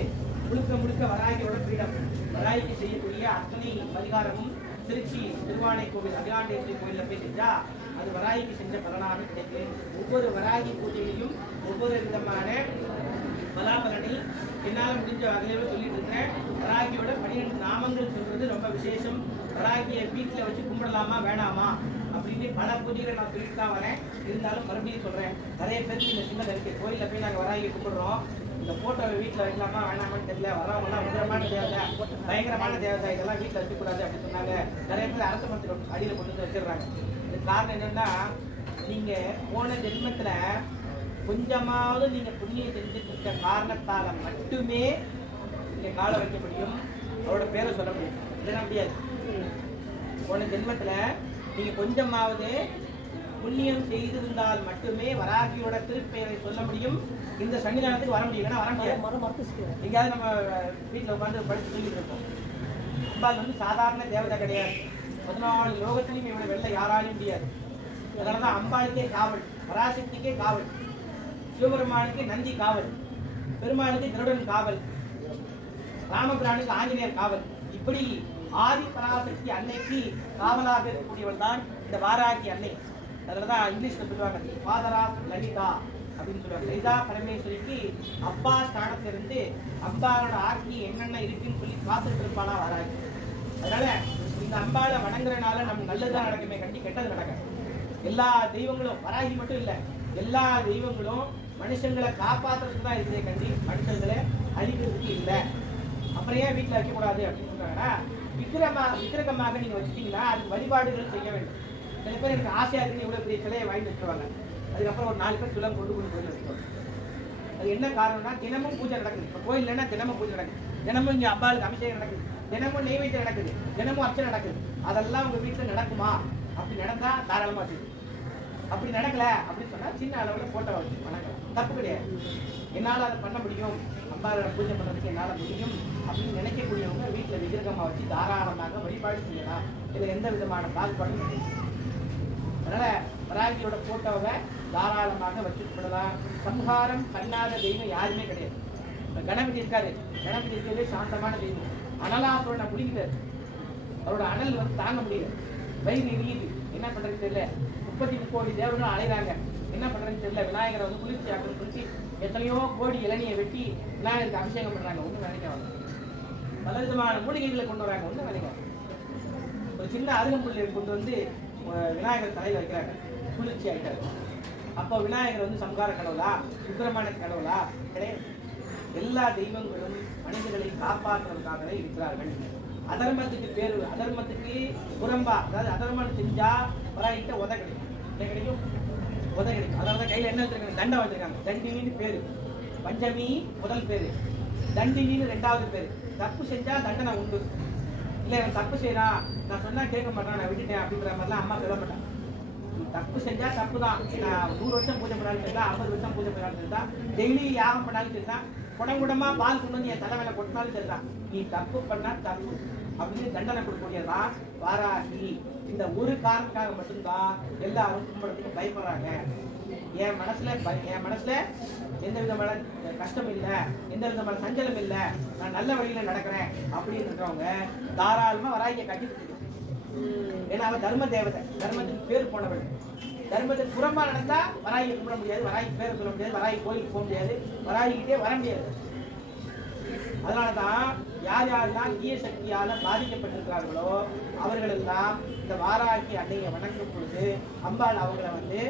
முழுக்க முழுக்க வராகியோட பீடம். வராகிக்கு செய்யக்கூடிய அத்தனை பரிகாரமும் திருச்சி திருவானைக்கோவில் அகிலாண்டேஸ்வரி கோயிலில் போய் செஞ்சா அது வராகிக்கு செஞ்ச பலனாக கிடைக்கும். ஒவ்வொரு வராகி பூஜையிலையும் ஒவ்வொரு விதமான பலாபலனை என்னால் முடிஞ்ச வகையில சொல்லிட்டு இருக்கிறேன். வராகியோட 12 நாமங்கள் சொல்றது ரொம்ப விசேஷம். வராகியை வீட்டில் வச்சு கும்பிடலாமா வேணாமா அப்படின்னு பல பூஜைகளை நான் சொல்லிட்டு தான் வரேன். இருந்தாலும் மறுபடியும் சொல்றேன், நிறைய பேருக்கு இந்த சின்ன இருக்கு. கோயிலில் போய் நாங்கள் வராகியை கும்பிடுறோம், இந்த போட்டோவை வீட்டில் வைக்கலாமா வேணாமான்னு தெரியல. வரவங்கலாம் உயரமான தேவதை, பயங்கரமான தேவதை, இதெல்லாம் வீட்டில் வச்சுக்கூடாது அப்படின்னு சொன்னாங்க. நிறைய பேர் அரச மரத்துக்கு அடியில் கொண்டு வந்து வச்சிடுறாங்க. இது காரணம் என்னன்னா, நீங்க போன ஜென்மத்துல கொஞ்சமாவது நீங்க புண்ணியம் செஞ்சுட்டு இருக்க காரணத்தால மட்டுமே நீங்க காலை வைக்க முடியும், அவரோட பேரை சொல்ல முடியும். இல்லைன்னா முடியாது. போன ஜென்மத்துல நீங்க கொஞ்சமாவது புண்ணியம் செய்திருந்தால் மட்டுமே வராகியோட திருப்பெயரை சொல்ல முடியும், இந்த சன்னிதானத்துக்கு வர முடியும். ஏன்னா வர முடியாது. எங்கேயாவது நம்ம வீட்டில் உட்காந்து படித்து சொல்லிட்டு இருக்கோம். அம்பாள் வந்து சாதாரண தேவதை கிடையாது. 14 லோகத்திலையும் இவனை வெளில யாராலையும் முடியாது. அதனாலதான் அம்பாளுக்கே காவல், பராசக்திக்கே காவல், சிவபெருமானுக்கு நந்தி காவல், பெருமாளுக்கு கருடன் காவல், ராமபிரானுக்கு ஆஞ்சநேயர் காவல். இப்படி ஆதி பராசக்தி அன்னைக்கு காவலாக இருக்கக்கூடியவள் தான் இந்த வாராகி அன்னை. அதுலதான் இங்கிலீஷ்ல சொல்லுவாங்க ஃபாதர் ஆஃப் லலிதா அப்படின்னு சொல்லுவாங்க. லலிதா பரமேஸ்வரிக்கு அப்பா ஸ்தானத்திலிருந்து அம்பாளோட ஆக்கி என்னென்ன இருக்குன்னு சொல்லி காத்துட்டு இருப்பாளா வாராகி. அதனால இந்த அம்பாளை வணங்குறதுனால நமக்கு நல்லதுதான் நடக்குமே கண்டி கெட்டது நடக்கும். எல்லா தெய்வங்களும், வராகி மட்டும் இல்லை, எல்லா தெய்வங்களும் மனுஷங்களை காப்பாற்றுறதுக்கு தான் இருக்குதே கண்டி மனுஷங்களை அழிக்கிறதுக்கு இல்லை. அப்புறம் ஏன் வீட்டில் வைக்கக்கூடாது அப்படின்னு சொல்றாங்கன்னா, விக்கிரகமாக நீங்க வச்சுட்டீங்கன்னா அதுக்கு வழிபாடுகள் செய்ய வேண்டும். சில பேர் எனக்கு ஆசையா இருக்குன்னு இவ்வளவு பெரிய சிலையை வாங்கி வச்சுருவாங்க. அதுக்கப்புறம் ஒரு 4 பேர் சுலம் கொண்டு கோயில் வச்சுருவாங்க. அது என்ன காரணம்னா, தினமும் பூஜை நடக்குது. இப்போ கோயில் இல்லைன்னா தினமும் பூஜை நடக்குது, தினமும் இங்கே அம்பாளுக்கு அபிஷேகம் நடக்குது, தினமும் நெய்வேத்தியம் நடக்குது, தினமும் அர்ச்சனை நடக்குது. அதெல்லாம் உங்க வீட்டில் நடக்குமா? அப்படி நடந்தா தாராளமா செய்யும். அப்படி நடக்கல அப்படின்னு சொன்னா சின்ன அளவில் போட்டோ வச்சு வணக்கம், தப்பு கிடையாது. என்னால் அதை பண்ண முடியும், அம்பாளோட பூஜை பண்ணுறதுக்கு என்னால் முடியும் அப்படின்னு நினைக்கக்கூடியவங்க வீட்டில் விக்கிரகமாக வச்சு தாராளமாக வழிபாடு செய்யலாம். இதில் எந்த விதமான பாகுபாடும் கிடையாது. அதனால வராகியோட போட்டோவை தாராளமாக வச்சுக்கப்படலாம். சம்ஹாரம் பண்ணாத தெய்வம் யாருமே கிடையாது. இப்போ கணபதி இருக்காரு, கணபதி இருக்கிறதே சாந்தமான தெய்வம். அனலாசுரனை முடிக்கிறார், அவரோட அனல் வந்து தாங்க முடியல, வயிறு எரியுது, என்ன பண்றதுன்னு தெரியல. 30 கோடி தேவர்கள் அலைகிறாங்க, என்ன பண்றதுன்னு தெரியல. விநாயகரை வந்து குளிர்ச்சி ஆக்கணும்னு சொல்லி எத்தனையோ கோடி இளநியை வெட்டி விநாயகருக்கு அபிஷேகம் பண்றாங்க, ஒன்றும் நினைக்காங்க. பல விதமான மூலிகைகளை கொண்டு வராங்க, ஒன்றும் நினைக்காங்க. ஒரு சின்ன அருகம்புல்லை கொண்டு வந்து விநாயகர் தலையில வைக்கிறாங்க, குளிர்ச்சி ஆயிட்டாரு. அப்போ விநாயகர் வந்து சம்ஹார கடவுளா, சுக்கிரமான கடவுளா? கிடையாது. எல்லா தெய்வங்களும் மனிதர்களை காப்பாற்றுவதற்காகவே இருக்கிறார்கள். அதர்மத்துக்கு பேரு, அதர்மத்துக்கு புறம்பா, அதாவது அதர்மம் செஞ்சா வராகிட்ட உத கிடைக்கும். என்ன கிடைக்கும்? உத கிடைக்கும். அதனாலதான் கையில என்ன வச்சிருக்காங்க? தண்டை வச்சிருக்காங்க. தண்டினின்னு பேரு. பஞ்சமி முதல் பேரு, தண்டினின்னு 2வது பேரு. தப்பு செஞ்சா தண்டனை உண்டு. இல்ல இவன் தப்பு செய்யறான், நான் சொன்னா கேட்க மாட்டான், நான் விட்டுட்டேன் அப்படின்ற மாதிரிலாம் அம்மா சொல்ல மாட்டான். தப்பு செஞ்சா தப்பு தான். 100 வருஷம் பூஜை பண்ணாலும் சரிதா, 50 வருஷம் பூஜை பண்ணாலும் சரிதா, டெய்லி யாகம் பண்ணாலும் சரிதான், குடங்குடமா பால் கொண்டு வந்து என் தலைமையில கொட்டினாலும் சரிதான், நீ தப்பு பண்ணா தப்பு அப்படின்னு தண்டனை கொடுக்கக்கூடியதான் வாராகி. இந்த ஒரு காரணத்துக்காக மட்டும்தான் எல்லாரும் கும்பிடுறதுக்கு பயப்படுறாங்க. என் மனசுல எந்த விதமான கஷ்டம் இல்லை, எந்த விதமான சஞ்சலம் இல்லை, நான் நல்ல வழியில நடக்கிறேன் அப்படின்னு இருக்கிறவங்க தாராளமா வராகியை கட்டிட்டு. ஏன்னா அவன் தர்ம தேவதை, தர்மத்துக்கு பேர் போனவள். தர்மத்துக்கு புறம்பா நடந்தா வராகி கும்பிட முடியாது, வராகி பேரை சொல்ல முடியாது, வராகி கோயிலுக்கு போக முடியாது, வராகிக்கிட்டே வர முடியாது. அதனாலதான் யார் யாரெல்லாம் தீய சக்தியால பாதிக்கப்பட்டிருக்கிறார்களோ அவர்களெல்லாம் இந்த வாராகி அன்னையை வணங்கும் பொழுது அம்பாள் அவங்களை வந்து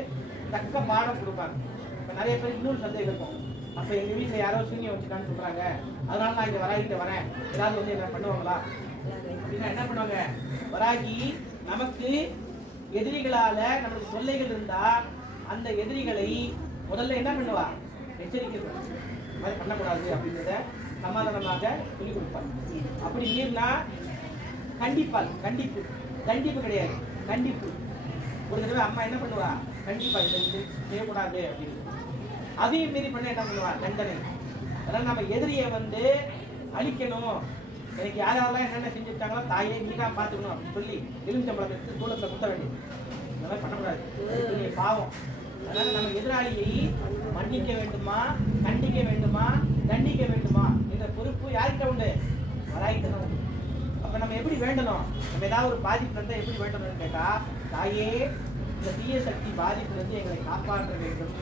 தக்க பாடம் கொடுப்பாங்க. இப்ப நிறைய பேர் இன்னொரு சந்தேகம் இருக்கும், அப்ப எங்க வீட்டுல யாரோ சூன்யம் வச்சுக்கான்னு சொல்றாங்க, அதனால நான் இந்த வராகிட்ட வரேன், ஏதாவது வந்து என்ன பண்ணுவாங்களா அப்படின்னா என்ன பண்ணுவாங்க? வராகி நமக்கு எதிரிகளால நமக்கு தொல்லைகள் இருந்தா அந்த எதிரிகளை முதல்ல என்ன பண்ணுவா? எச்சரிக்கை. இந்த மாதிரி பண்ணக்கூடாது அப்படின்றத சமாதானமாக சொல்லிக் கொடுப்பார். அப்படி மீறினா கண்டிப்பால், கண்டிப்பு, தண்டிப்பு கிடையாது, கண்டிப்பு. ஒரு தடவை அம்மா என்ன பண்ணுவா, கண்டிப்பா இதை வந்து செய்யக்கூடாது அப்படின்னு. அதையும் மீறி பண்ண என்ன பண்ணுவா, தண்டனை. அதனால நம்ம எதிரியை வந்து அழிக்கணும், எனக்கு யாரெல்லாம் என்னென்ன செஞ்சுட்டாங்களோ தாயே நீ தான் பார்த்துக்கணும் அப்படின்னு சொல்லி எலுமிச்சம்பழம் எடுத்து தூளத்தில் குத்த வேண்டியது. இந்த மாதிரி பண்ணக்கூடாது, இது பாவம். அதனால நம்ம எதிராளியை மன்னிக்க வேண்டுமா, கண்டிக்க வேண்டுமா, தண்டிக்க வேண்டுமா என்ற பொறுப்பு யார்கிட்ட உண்டு, வராய்கிட்ட தான் உண்டு. அப்ப நம்ம எப்படி வேண்டணும், நம்ம ஏதாவது ஒரு பாதிப்பு இருந்தால் எப்படி வேண்டணும்னு கேட்டா, தாயே இந்த தீய சக்தி பாதிப்பிலிருந்து எங்களை காப்பாற்ற வேண்டும்,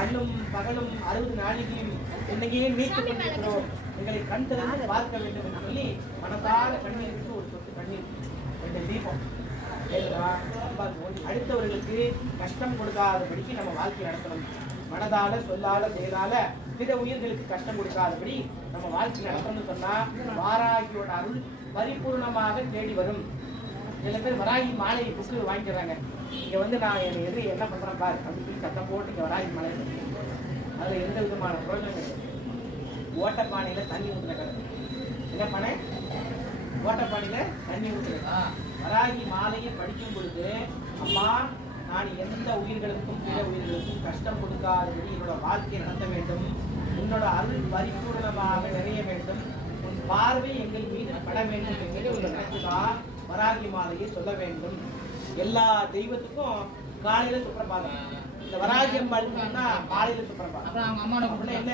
அல்லும் பகலும் 60 நாளிகையும் என்னையே மீட்பு பண்ணிக்கிறோம், எங்களை கண் திறந்து பார்க்க வேண்டும் என்று சொல்லி மனதார கண்ணீருக்கு ஒரு சொட்டு கண்ணீர் ரெண்டு தீபம் அடுத்தவர்களுக்கு கஷ்டம் கொடுக்காதபடிக்கு நம்ம வாழ்க்கை நடத்தணும். மனதால, சொல்லால, செயலால பிற உயிர்களுக்கு கஷ்டம் கொடுக்காதபடி நம்ம வாழ்க்கை நடத்தணும்னு சொன்னா வாராகியோட அருள் பரிபூர்ணமாக தேடி வரும். சில பேர் வராகி மாலை புக்கு வாங்கிக்கிறாங்க. இங்க வந்து நான் என் எதிரி என்ன பண்றேன் பாரு அப்படின்னு சொல்லி சத்தம் போட்டு இங்க வராகி மாலை அதுல எந்த விதமான பிரயோஜனம் கிடையாது. ஓட்டப்பானையில தண்ணி ஊற்றுற கதை என்ன பண்ண, ஓட்டப்பானையில தண்ணி ஊற்றுற வராகி மாலையை படிக்கும் பொழுது, அம்மா நான் எந்த உயிர்களுக்கும் பிற உயிர்களுக்கும் கஷ்டம் கொடுக்காதபடி என்னோட வாழ்க்கையை நடத்த வேண்டும், உன்னோட அருள் பரிபூர்ணமாக நிறைய வேண்டும், உன் பார்வை எங்கள் மீது பட வேண்டும் என்கிற ஒரு நினைச்சுதான் வராகி மாலையை சொல்ல வேண்டும். எல்லா தெய்வத்துக்கும் காலையில சுப்பிரபாதம், இந்த வராகி அம்பாளுக்கு காலையில சுப்பிரபாதம் என்ன,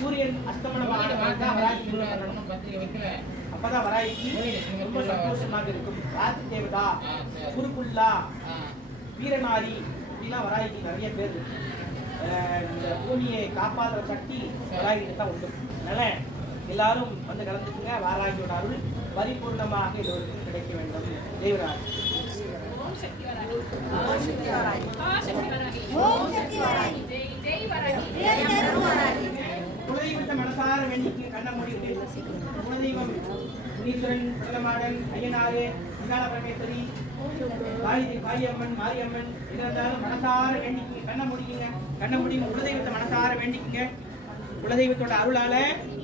சூரியன் அஸ்தமனம் வராகி அப்பதான் வராகிக்கு ரொம்ப சந்தோஷமாக இருக்கும். ராசி தேவதா, குருக்குள்ளா, வீரநாரி இப்படிலாம் வராகிக்கு நிறைய பேர். இந்த பூமியை காப்பாற்றுற சக்தி வராகிக்கு தான் உண்டு. அதனால எல்லாரும் வந்து கலந்துக்குங்க. வாராகியோட அருள் பரிபூர்ணமாக எல்லோருக்கும் கிடைக்க வேண்டும். தேவராஜ் குலதெய்வத்தை மனசார வேண்டிக்கு கண்ண மூடிட்டு, குலதெய்வம் முனீஸ்வரன், பிரதமாடன், ஐயனாறு, விசால பரமேஸ்வரி, காளியம்மன், மாரியம்மன் இருந்தாலும் மனசார வேண்டிக்குங்க. கண்ண முடிக்குங்க, கண்ண முடியும். குலதெய்வத்தை மனசார வேண்டிக்குங்க. குலதெய்வத்தோட அருளால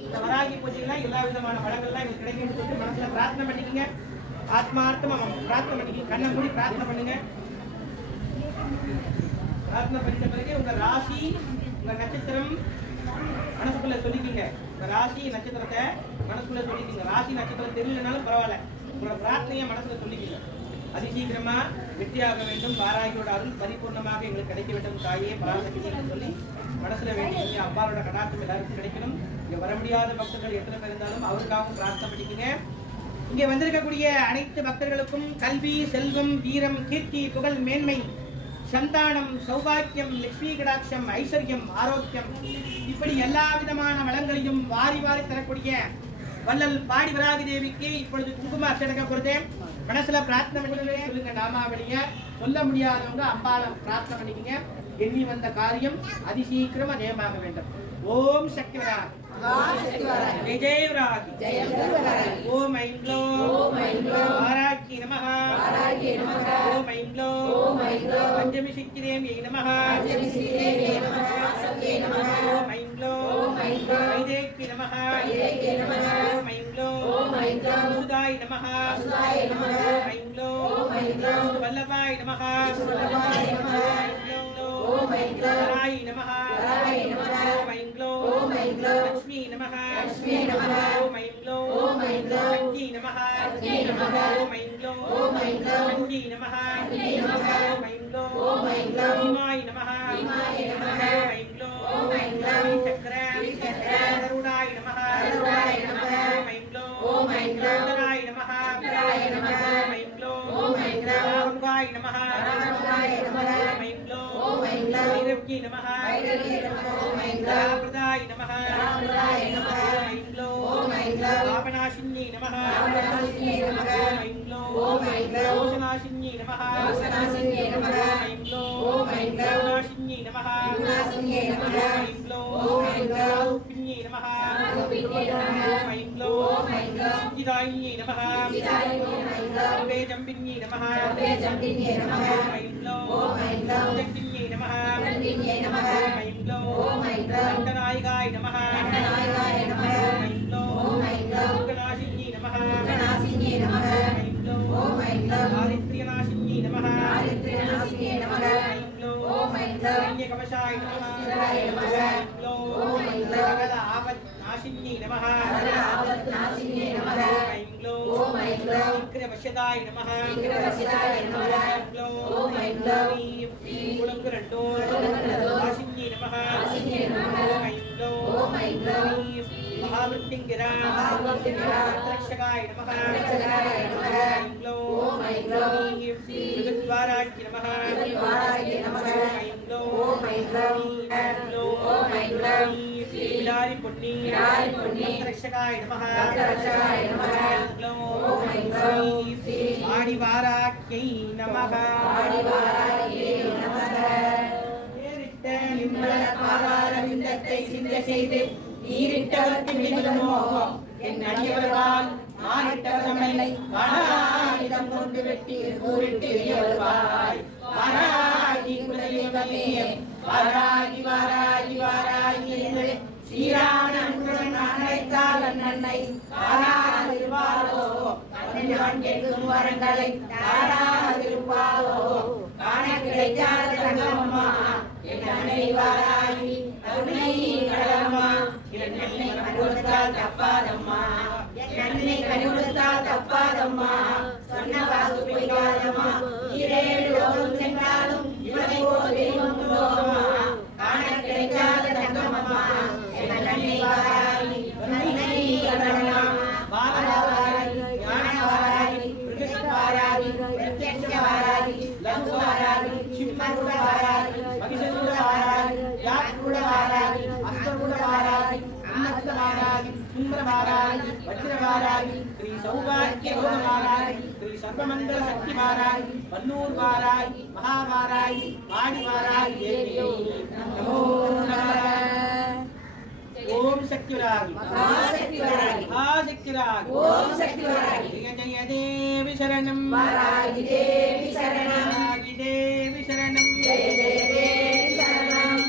இந்த வராகி பூஜைகள்லாம் எல்லா விதமான வளங்கள்லாம் எங்களுக்கு கிடைக்கும்னு சொல்லிட்டு மனசுல பிரார்த்தனை பண்ணிக்கங்க. ஆத்மார்த்தமா பிரார்த்தனை பண்ணிக்கங்க. கண்ணை மூடி பிரார்த்தனை பண்ணுங்க. பிரார்த்தனை பண்ணிட்ட பிறகு உங்க ராசி, உங்க நட்சத்திரம் மனசுக்குள்ள சொல்லிக்கிங்க. உங்க ராசி நட்சத்திரத்தை மனசுக்குள்ள சொல்லிக்கிங்க. ராசி நட்சத்திரம் தெரியலனாலும் பரவாயில்ல, உங்களோட பிரார்த்தனையை மனசுல சொல்லிக்கிங்க. அதிசீக்கிரமா வெற்றியாக வேண்டும். வாராகியோட அருள் பரிபூர்ணமாக எங்களுக்கு கிடைக்க வேண்டும் தாயே பராசக்தி சொல்லி மனசுல வேண்டிய அம்பாவோட கடாட்சம் எல்லாருக்கும் கிடைக்கணும். இங்க வர முடியாத பக்தர்கள் எத்தனை பேர் இருந்தாலும் அவருக்காகவும் பிரார்த்தனை பண்ணிக்கங்க. இங்க வந்திருக்கக்கூடிய அனைத்து பக்தர்களுக்கும் கல்வி, செல்வம், வீரம், கீர்த்தி, புகழ், மேன்மை, சந்தானம், சௌபாக்கியம், லட்சுமி கடாட்சம், ஐஸ்வர்யம், ஆரோக்கியம் இப்படி எல்லா விதமான வளங்களையும் வாரி வாரி தரக்கூடிய வள்ளல் பாடி வராகி தேவிக்கு இப்பொழுது குங்கும அர்ச்சனை கொடுத்தேன். மனசுல பிரார்த்தனை பண்ணிக்கவே சொல்லுங்க. நாமாவளிய சொல்ல முடியாதவங்க அம்பாலம் பிரார்த்தனை பண்ணிக்கங்க. எண்ணி வந்த காரியம் அதிசீக்கிரமா ஜெயமாக வேண்டும். ஓம் சக்தி வராகி, ஜெய ஜெய வராகி, ஓம் ஐம் க்ளோம் வாராகி நமஹ, ஓம் ஐம் க்ளோம் பஞ்சமி சித்திரேம் நமஹ, ஓம் ஐம் க்ளோம் வைதேகி நமஹ, ஓம் ஐம் க்ளோம் சுதாய் நமஹ, ஓம் ஐம் க்ளோம் வல்லபாய் நமஹ, ஓம் ஐம் க்ளோம் ராய் நமஹ, ஓம் ஐம் க்ளோம் லக்ஷ்மி நமஹ, ஓம் ஐம் க்ளோம் சக்தி நமஹ, ஓம் ஐம் க்ளோம் சக்தி நமஹ, ஓம் ஐம் க்ளோம் பீமாய் நமஹ, ஓம் ஐம் க்ளோம் சக்கரம் கருடாய் நமஹ, ஓம் ஐம் க்ளோம் உதராய் நமஹ, ஓம் ஐம் க்ளோம் ராகுகாய் நமஹ, ஓம் ஐம் க்ளோம் வைரவ்யி நமஹ, ராபிரதாய் நமஹ, ஓம் ஐம் க்ளோம் பாபநாசின்யி நமஹ, ஓம் ஐம் க்ளோம் தோஷநாசின்யி நமஹ, ஓம் ஐம் க்ளோம் யுவநாசின்யி நமஹ, ஓம் ஐம் க்ளோம் ரூபின்யி நமஹ, ஓம் ஐம் க்ளோம் சித்திதாயின்யி நமஹ, வேஜம்பின்யி நமஹ, ஓம் ஐம் க்ளோம் ஜக்தின்யி நமஹ, ஓம் ஐம் க்ளோம் கண்டநாயகாய் நமஹ, ஆவத்நாசின்யே நமः ஐம் க்ளௌம் விக்ரமஸ்யதாய நமः ஐம் க்ளௌம் குலங்குரண்டோர் ஆசின்யே நமः ஐம் க்ளௌம் மகாமிருத்யுஞ்சயா ரக்ஷகாய நமः ஐம் க்ளௌம் விருத்வாராய நமः ஐம் க்ளௌம் விலாரி பொன்னி ரக்ஷகாய நமः ஐம் க்ளௌம் ஆடிவாராயை நமः ஏறிட்ட நிம்மலபாதாரவிந்தத்தை சிந்த செய்து ஈரிட்டவர்க்கு மிகுமோ என் அடியவர்களால் மாறிட்டவர்களை வாராயிடம் கொண்டு வெட்டி கூறிட்டு வருவாய் வாராகி குலதெய்வமே வாராகி வாராகி வாராகி என்று ஸ்ரீராமன் அழைத்தால் அன்னை வாராதிருப்பாளோ அவன் கேட்கும் வரங்களை தாராதிருப்பாளோ காண கிடைக்காத தங்கம்மா என் அன்னை வாராகி கருணை கடலம்மா என்னை கண்டுகொடுத்தால் தப்பாதம்மா என்னை கண்டுகொடுத்தால் தப்பாதம்மா சொன்ன வாக்கு பொய்யாதம்மா ஈரேழு லோகம் சென்றாலும் இவளை போல் தெய்வம் உண்டோம்மா காண கிடைக்காத தங்கம்மா என் அன்னை வாராகி கருணை கடலம்மா வாராகி ஞான வாராகி மிருக வாராகி பிரத்யக்ஷ வாராகி லகு வாராகி சிம்மருட வாராகி மகிஷருட வாராகி யாத்ருட வாராகி அஸ்வருட வாராகி அன்னத்த வாராகி சுந்தர வாராகி வஜ்ர வாராகி ஸ்ரீ சௌபாக்கிய யோக வாராகி ஸ்ரீ சர்வமந்திர சக்தி வாராகி வன்னூர் வாராகி மகாவாராகி வாடி வாராகி தேவி நமோ நமः ஓம் சக்தி வராகி மகாசக்தி வராகி மகாசக்தி வராகி ஓம் சக்தி வராகி ஜெய ஜெய தேவி சரணம் வாராகி தேவி சரணம் வாராகி தேவி சரணம் ஜெய ஜெய தேவி சரணம்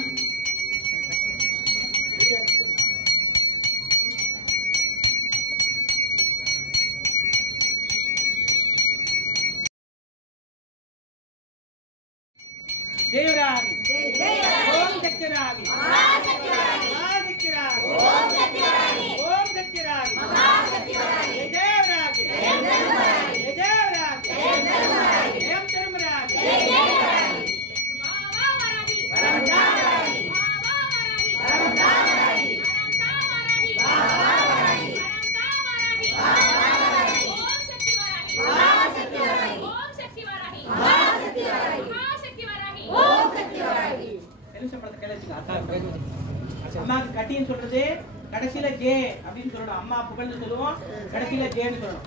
தேவராகி ஜெய ஜெய ஓம் சக்தி வராகி மகாசக்தி வராகி மகாசக்தி வராகி ஓம் சக்தி வராகி ஓம் சக்தி வராகி மகாசக்தி வராகி ஜெய தேவராகி ஜெய தேவராகி ஜெய தேவராகி ஜெய தேவராகி ஜெய தேவராகி ஜெய தேவராகி மகாவராகி வரந்தாவராகி மகாவராகி வரந்தாவராகி வரந்தாவராகி மகாவராகி வரந்தாவராகி மகாவராகி ஓம் சக்தி வராகி மகாசக்தி வராகி ஓம் சக்தி வராகி மகாசக்தி வராகி மகாசக்தி வராகி ஓம் சக்தி வராகி எலிசபெத் கேளுங்க அம்மாக்கு கட்டின்னு சொல்றது கடைசியில ஜே அப்படின்னு சொல்லணும். அம்மா புகழ்ந்து சொல்லுவோம், கடைசியில ஜேன்னு சொல்லணும்.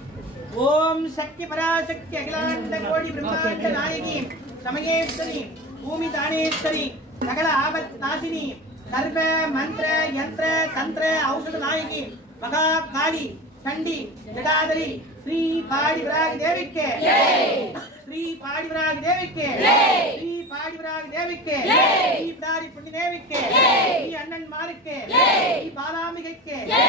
ஓம் சக்தி பராசக்தி அகிலாண்ட கோடி பிரம்மாண்ட நாயகி சமயேஸ்வரி பூமி தானேஸ்வரி சகல ஆபத் நாசினி சர்வ மந்திர யந்திர தந்திர ஔஷத நாயகி மகா காளி சண்டி ஜடாதரி ஸ்ரீ பாடி விராகி தேவிக்கு ஸ்ரீ பாடி விராகி தேவிக்கு ஸ்ரீ பாடி விராகி தேவிக்கு ஸ்ரீ பிடாரி புண்ணி தேவிக்கு ஸ்ரீ அண்ணன் மாருக்கு ஸ்ரீ பாலாம்பிகைக்கு ஸ்ரீ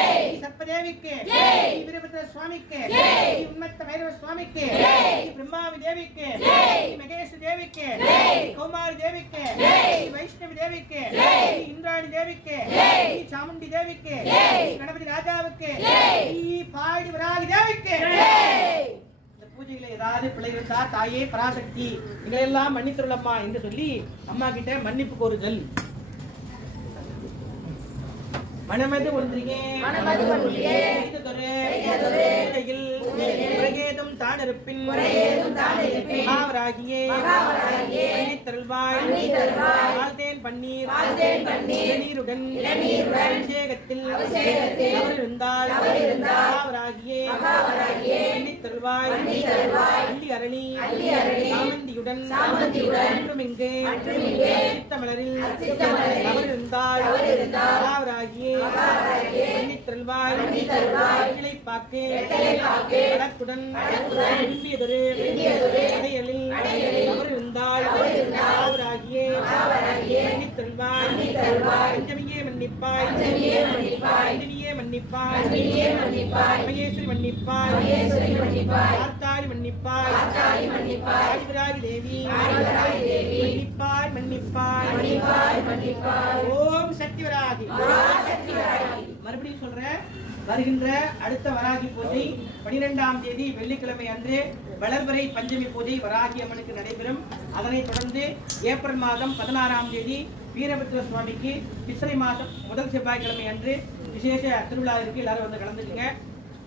சர்ப்பதேவிக்கு ஸ்ரீ வீரபத்ர சுவாமிக்கு ஸ்ரீ உன்மத்த பைரவ சுவாமிக்கு ஸ்ரீ பிரம்மாவி தேவிக்கு ஸ்ரீ மகேஷ் தேவிக்கு ஸ்ரீ கௌமாரி தேவிக்கு ஸ்ரீ வைஷ்ணவி தேவிக்கு ஸ்ரீ இந்திராணி தேவிக்கு ஸ்ரீ சாமுண்டி தேவிக்கு ஸ்ரீ கணபதி ராஜாவுக்கு ஸ்ரீ பாடி விராகி தேவிக்கு. பூஜைகளை ஏதாவது பிள்ளை இருந்தா தாயே பராசக்தி எங்களெல்லாம் மன்னித்துள்ளம்மா என்று சொல்லி அம்மா கிட்ட மன்னிப்பு கோருதல். மனமது ஒன்றியே பிரகேதம் தானிருப்பின் மகாவராகியே தருள்வாய் வாழ்த்தேன் பன்னீர் நீருடன் அபிஷேகத்தில் அவர் இருந்தால் மகாவராகியே தருள்வாய் அள்ளி அரணி சாமந்தியுடன் மற்றும் இங்கே சித்தமலரில் அவர் இருந்தால் மகாவராகியே தருள்வாய் பாக்கே வடக்குடன் அடையலில் அவர் இருந்தால் மகாவராகியே தருள்வாய் பஞ்சமியே மன்னிப்பாய் அஞ்சலியே மன்னிப்பாய் மகேஸ்வரி மன்னிப்பாய் ஆர்த்தாரி மன்னிப்பாய் ஆதிவராகி தேவி மன்னிப்பாய். ஓம் சக்தி வராகி மறுபடியும் சொல்றேன், வருகின்ற அடுத்த வராகி பூஜை 12ஆம் தேதி வெள்ளிக்கிழமை அன்று வளர்வரை பஞ்சமி பூஜை வராகி அம்மனுக்கு நடைபெறும். அதனைத் தொடர்ந்து ஏப்ரல் மாதம் 16ஆம் தேதி வீரபத்ர சுவாமிக்கு சித்திரை மாதம் முதல் செவ்வாய்க்கிழமை அன்று விசேஷ திருவிழா இருக்கு. எல்லாரும் வந்து கலந்துக்குங்க.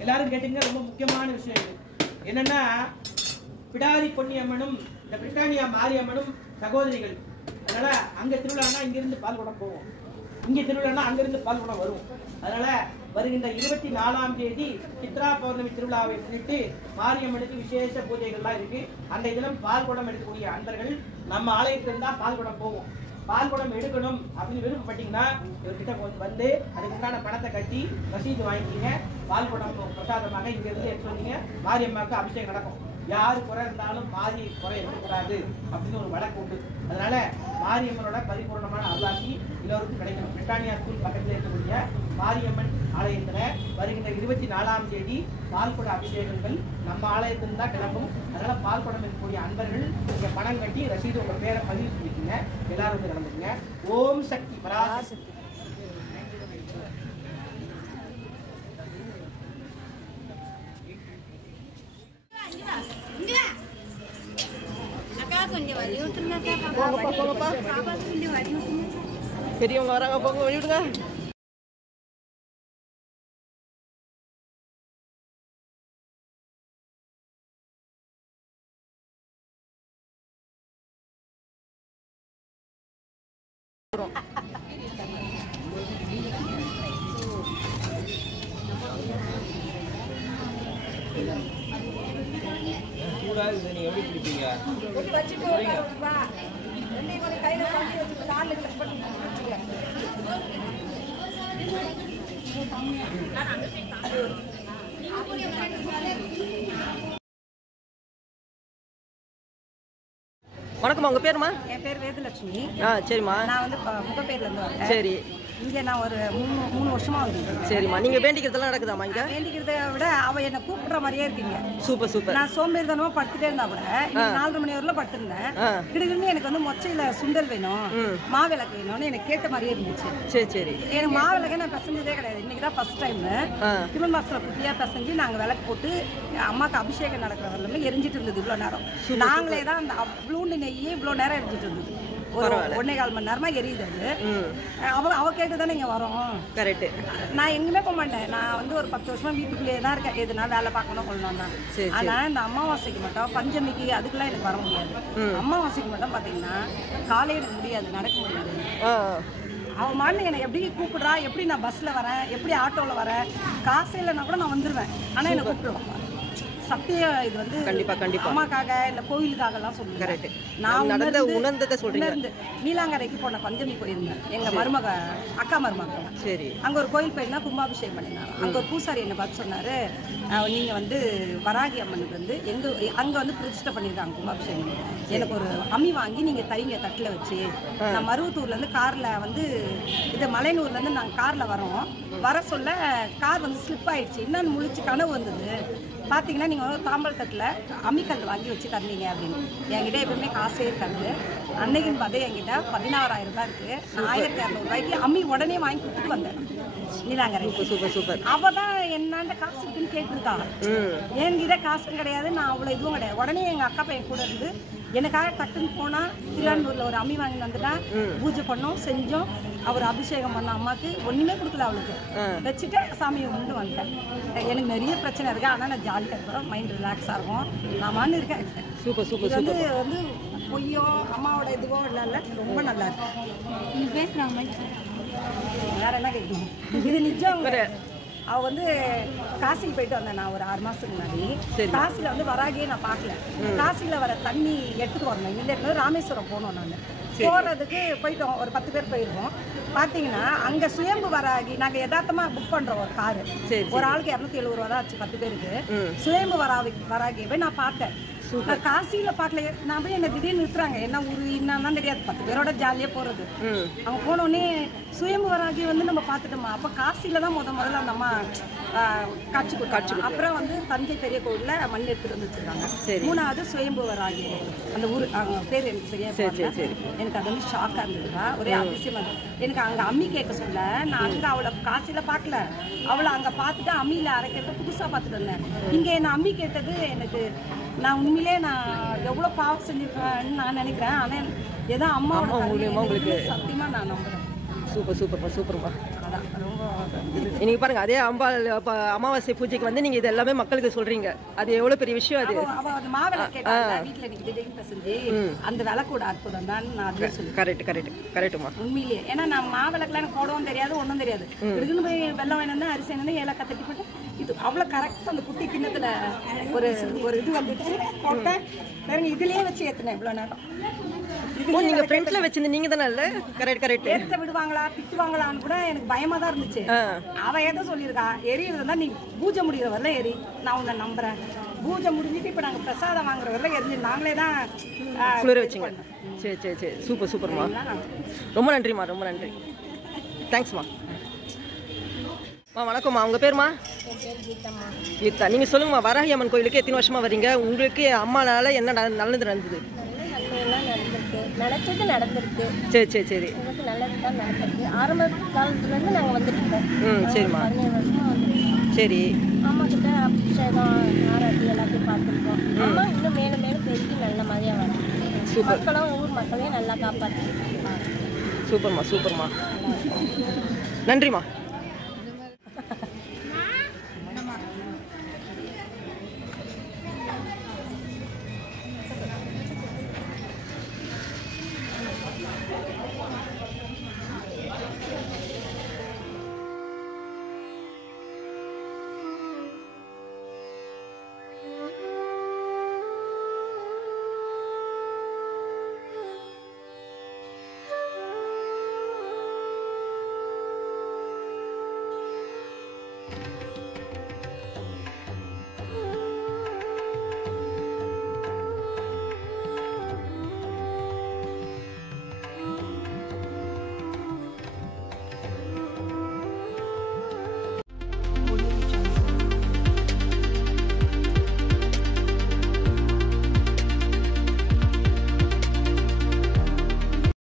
எல்லாரும் கேட்டுங்க, ரொம்ப முக்கியமான விஷயம் இது. என்னன்னா, பிடாரி பொன்னியம்மனும் இந்த பிரிட்டானியா மாரியம்மனும் சகோதரிகள். அதனால அங்க திருவிழானா இங்கிருந்து பால்குடம் போவோம், இங்க திருவிழானா அங்கிருந்து பால்குடம் வரும். அதனால வருகின்ற 24ஆம் தேதி சித்ரா பௌர்ணமி திருவிழாவை முன்னிட்டு மாரியம்மனுக்கு விசேஷ பூஜைகள்லாம் இருக்கு. அன்றைய தினம் பால்குடம் எடுக்கக்கூடிய அன்பர்கள் நம்ம ஆலயத்திலிருந்தா பால்குடம் போவோம். பால்குடம் எடுக்கணும் அப்படின்னு விருப்பப்பட்டீங்கன்னா இவர்கிட்ட வந்து அதுக்குண்டான பணத்தை கட்டி ரசீது வாங்கிக்கிங்க. பால்குடம் பிரசாதமாக இங்க இருந்து எடுத்து வந்தீங்க, மாரியம்மாவுக்கு அபிஷேகம் நடக்கும். யாரு குறை இருந்தாலும் மாறி குறை இருக்கக்கூடாது அப்படின்னு ஒரு வழக்கு உண்டு. அதனால மாரியம்மனோட பரிபூர்ணமான அருளாசி எல்லோருக்கும் கிடைக்கணும். பிரிட்டானியா ஸ்கூல் பக்கத்தில் இருக்கக்கூடிய மாரியம்மன் ஆலயத்துல வருகின்ற 24ஆம் தேதி பால்குட அபிஷேகங்கள் நம்ம ஆலயத்தில் தான் கிளம்பும். அதனால பால்குடம் இருக்கக்கூடிய அன்பர்கள் இங்க பணம் கட்டி ரசீது உங்க பேரை பதிவு பண்ணிக்கோங்க. எல்லாரும் வந்து கலந்துக்குங்க. ஓம் சக்தி பராசக்தி. கொஞ்சம் வழி விட்டுருங்க. கொஞ்சம் வழி விட்டுருங்க. பெரியவங்க வராங்க, போங்க, வழி விடுங்க. நீங்க எப்படி பிடிப்பீங்க? வணக்கம்மா, உங்க பேருமா? என் பேர் வேதலட்சுமி. சரிம்மா. நான் வந்து முகப்பேர்ல இருந்து வரேன். சரி. இங்கே நான் ஒரு மூணு வருஷமா வந்துருக்கேன். சரிம்மா. நீங்க வேண்டிக்கிறதெல்லாம் நடக்குதாம்மா இங்க? வேண்டிக்கிறத விட அவ என்ன கூப்பிடுற மாதிரியே இருக்கீங்க. Super super. நான் சோம்பேறித்தனமா படுத்துட்டே இருந்தா கூட 4:30 மணி வரல படுத்திருந்தேன். கிடுகிடுன்னு எனக்கு வந்து மொச்சையில சுண்டல் வேணும், மாவிளக்கு வேணும்னு எனக்கு கேட்ட மாதிரியே இருந்துச்சு. சரி சரி. எனக்கு மாவிளக்கே நான் பிசைஞ்சதே கிடையாது. இன்னைக்கு தான் ஃபர்ஸ்ட் டைம் டிஃபன் பாக்ஸ்ல குட்டியா பிசைஞ்சு நாங்கள் விளக்கு போட்டு அம்மாவுக்கு அபிஷேகம் நடக்கிற வரலுமே எரிஞ்சிட்டு இருந்தது. இவ்வளோ நேரம் நாங்களே தான் அந்த அவ்வளோண்டு நெய்யே இவ்வளோ நேரம் எரிஞ்சிட்டு இருந்தது. ஒரு 1.25 மணி நேரமா எரியுது அது. அவ கேட்டு தானே இங்க வரோம். கரெக்ட். நான் எங்குமே போக மாட்டேன். நான் வந்து ஒரு 10 வருஷமா வீட்டுக்குள்ளேயே தான் இருக்கேன். எதுனா வேலை பார்க்கணும் கொள்ளணும் தான். ஆனா இந்த அமாவாசைக்கு மட்டும், பஞ்சமிக்கு அதுக்கெல்லாம் எனக்கு வர முடியாது. அமாவாசைக்கு மட்டும் பாத்தீங்கன்னா காலையில எனக்கு முடியாது, நடக்க முடியாது. அவன் மாதிரி என்னை எப்படி கூப்பிடுறா, எப்படி நான் பஸ்ல வரேன், எப்படி ஆட்டோல வரேன், காசு இல்லைன்னா கூட நான் வந்துடுவேன். ஆனா என்னை கூப்பிடுவாங்க. சத்தியம் இது வந்து கண்டிப்பா கண்டிப்பா அம்மாக்காக இல்ல கோயிலுக்காக எல்லாம் சொல்லுங்க. கரெக்ட். நான் நடந்த உணர்ந்ததை சொல்றீங்க. நீலாங்கரைக்கு போன பஞ்சமி போயிருந்தேன். எங்க மருமக அக்கா மருமக. சரி. அங்க ஒரு கோயில் போயிருந்தா கும்பாபிஷேகம் பண்ணினாங்க. அங்க ஒரு பூசாரி என்ன பார்த்து சொன்னாரு, நீங்க வந்து வராகி அம்மனுக்கு வந்து அங்க வந்து பிரதிஷ்டை பண்ணிருக்காங்க கும்பாபிஷேகம். எனக்கு ஒரு அம்மி வாங்கி நீங்க தைங்க தட்டுல வச்சு. நான் மருவத்தூர்ல இருந்து கார்ல வந்து இது மலையனூர்ல இருந்து நாங்க கார்ல வரோம். வர சொல்ல கார் வந்து ஸ்லிப் ஆயிடுச்சு. என்னன்னு முழிச்சு கனவு வந்தது. பார்த்தீங்கன்னா நீங்கள் தாம்பல் தட்டில் அம்மிக்கல் வாங்கி வச்சு தந்தீங்க அப்படின்னு. என்கிட்ட எப்பவுமே காசே இருக்காது. அன்னைக்குன்னு பார்த்து என்கிட்ட 16,000 ரூபாய் இருக்குது. 1200 ரூபாய்க்கு அம்மி உடனே வாங்கி கொடுத்துட்டு வந்தேன் நீலாங்கரை. Super super. அவ தான் என்னாண்ட காசு இருக்குன்னு கேட்டிருக்காங்க. என்கிட்ட காசும் கிடையாது, நான் அவ்வளோ இதுவும் கிடையாது. உடனே எங்கள் அக்கா பையன் கூட இருந்து எனக்காக டக்குன்னு போனால் திருவாரூரில் ஒரு அம்மி வாங்கி வந்துட்டா. பூஜை பண்ணோம், செஞ்சோம். அவர் அபிஷேகம் பண்ண அம்மாவுக்கு ஒன்றுமே கொடுக்கல. அவளுக்கு வச்சுட்டு சாமியை கும்பிட்டு வந்துட்டேன். எனக்கு நிறைய பிரச்சனை இருக்கு. ஆனால் நான் ஜாலியாக இருக்கிறோம், மைண்ட் ரிலாக்ஸாக இருக்கும். நான் மான்னு இருக்கேன். Super super. இது வந்து பொய்யோ அம்மாவோட இதுவோ இல்லை, ரொம்ப நல்லா இருக்கு. நீ பேசுகிறாங்க வேற என்ன கேட்கணும், இது நிஜம். அவ வந்து காசிக்கு போயிட்டு வந்தேன் நான் ஒரு 6 மாசத்துக்கு முன்னாடி. காசில வந்து வராகியே நான் பார்க்கல. காசில வர தண்ணி எடுத்துட்டு வரணும். இல்லை ராமேஸ்வரம் போனோம். நான் போறதுக்கு போயிட்டோம், ஒரு 10 பேர் போயிருக்கோம். பார்த்தீங்கன்னா அங்கே சுயம்பு வராகி நாங்கள் யதார்த்தமாக புக் பண்ணுறோம் ஒரு காரு. ஒரு ஆளுக்கு 270 ரூபா தான் ஆச்சு 10 பேருக்கு. சுயம்பு வராகியவே நான் பார்த்தேன். நான் காசியில பார்க்கல. நான் போய் என்ன திடீர்னு நிறுத்துறாங்க, என்ன ஊரு என்னன்னா தெரியாது, 10 பேரோட ஜாலியா போறது. அவங்க போனோடனே சுயம்புவராகி வந்து நம்ம பார்த்துட்டோமா. அப்ப காசியில தான் முதல்ல அந்த அம்மா காட்சி கொடுத்தாங்க. அப்புறம் வந்து தஞ்சை பெரிய கோவில்ல மண் எடுத்துட்டு வந்து வச்சிருக்காங்க. 3வது சுயம்புவராகி அந்த ஊர் பேர் எனக்கு சரியா தெரியல. எனக்கு அது வந்து ஷாக்கா இருந்ததுடா, ஒரே அதிசயமா இருந்தது. எனக்கு அங்க அம்மி கேட்க சொல்ல, நான் அங்க அவளை காசியில பார்க்கல, அவளை அங்க பார்த்துட்டு அம்மியில அரைக்கிறது புதுசா பார்த்துட்டு வந்தேன். இங்க என்ன அம்மி கேட்டது எனக்கு, நான் உண்மையிலே நான் எவ்வளோ பாவம் செஞ்சிருக்கேன்னு நான் நினைக்கிறேன். ஆனால் ஏதோ அம்மாவோட உங்களுக்கு சத்தியமாக நான் நம்புகிறேன். சூப்பர் சூப்பர்ப்பா சூப்பர்ப்பா. அதான் ரொம்ப நீங்கள் பாருங்கள், அதே அமாவாசை பூஜைக்கு வந்து நீங்கள் இது எல்லாமே மக்களுக்கு சொல்கிறீங்க. அது எவ்வளோ பெரிய விஷயம். அது அவள் மாவிளை கேட்டாங்க வீட்டில் இன்னைக்கு திடீர்னு பசஞ்சு அந்த விளக்கோட அற்புதம் தான் நான் அதே சொல்லுவேன். கரெக்டுமா உண்மையிலேயே. ஏன்னா நான் மாவிளக்குலாம் எனக்கு போடவும் தெரியாது, ஒன்றும் தெரியாது. இதுக்குன்னு போய் வெள்ளம் வேணும்னா அரிசி வேணும்னா ஏலக்காய் தட்டி போட்டு இது அவ்வளோ கரெக்டாக அந்த குட்டி கிண்ணத்தில் ஒரு இது வந்துட்டு போட்டேன். பாருங்க இதுலேயே வச்சு ஏற்றினேன் இவ்வளோ நேரம். நீங்க ஃப்ரண்ட்ல வச்சிருந்த நீங்க தானே? இல்ல கரெக்ட் ஏத்த விடுவாங்களா திட்டுவாங்களான்னு கூட எனக்கு பயமா தான் இருந்துச்சு. அவ ஏதோ சொல்லியிருக்கா, எரியறதா நீ பூஜை முடிகிற வரல எரி, நான் உன்னை நம்புறேன். பூஜை முடிஞ்சிட்டு இப்ப நாங்க பிரசாதம் வாங்குற வரல எரிஞ்சு நாங்களே தான் குளிர வச்சிங்க. சரி சூப்பர்மா. ரொம்ப நன்றிம்மா, ரொம்ப நன்றி. தேங்க்ஸ்மா. வணக்கம்மா, உங்க பேருமா? கீதா. நீங்க சொல்லுங்கம்மா, வராகி அம்மன் கோயிலுக்கு எத்தனை வருஷமா வரீங்க? உங்களுக்கு அம்மானால என்ன நல்லது நடந்தது? நடந்தது நடந்திருக்கு. சரி உங்களுக்கு நல்லது தான் நடந்திருக்கு. ஆரம்ப காலத்துலேருந்து நாங்கள் வந்துட்டு இருக்கோம். சரிம்மா. 17 வருஷமாக வந்துருக்கோம். சரி. அம்மா கிட்ட அபிஷேகம் ஆராட்டி எல்லாத்தையும் பார்த்துருக்கோம். அம்மா இன்னும் மேலும் மேலும் பெருக்கி நல்ல மாதிரியாக வரும். சூப்பர். மக்களும் ஊர் மக்களையும் நல்லா காப்பாற்றி. சூப்பர்மா. நன்றிம்மா.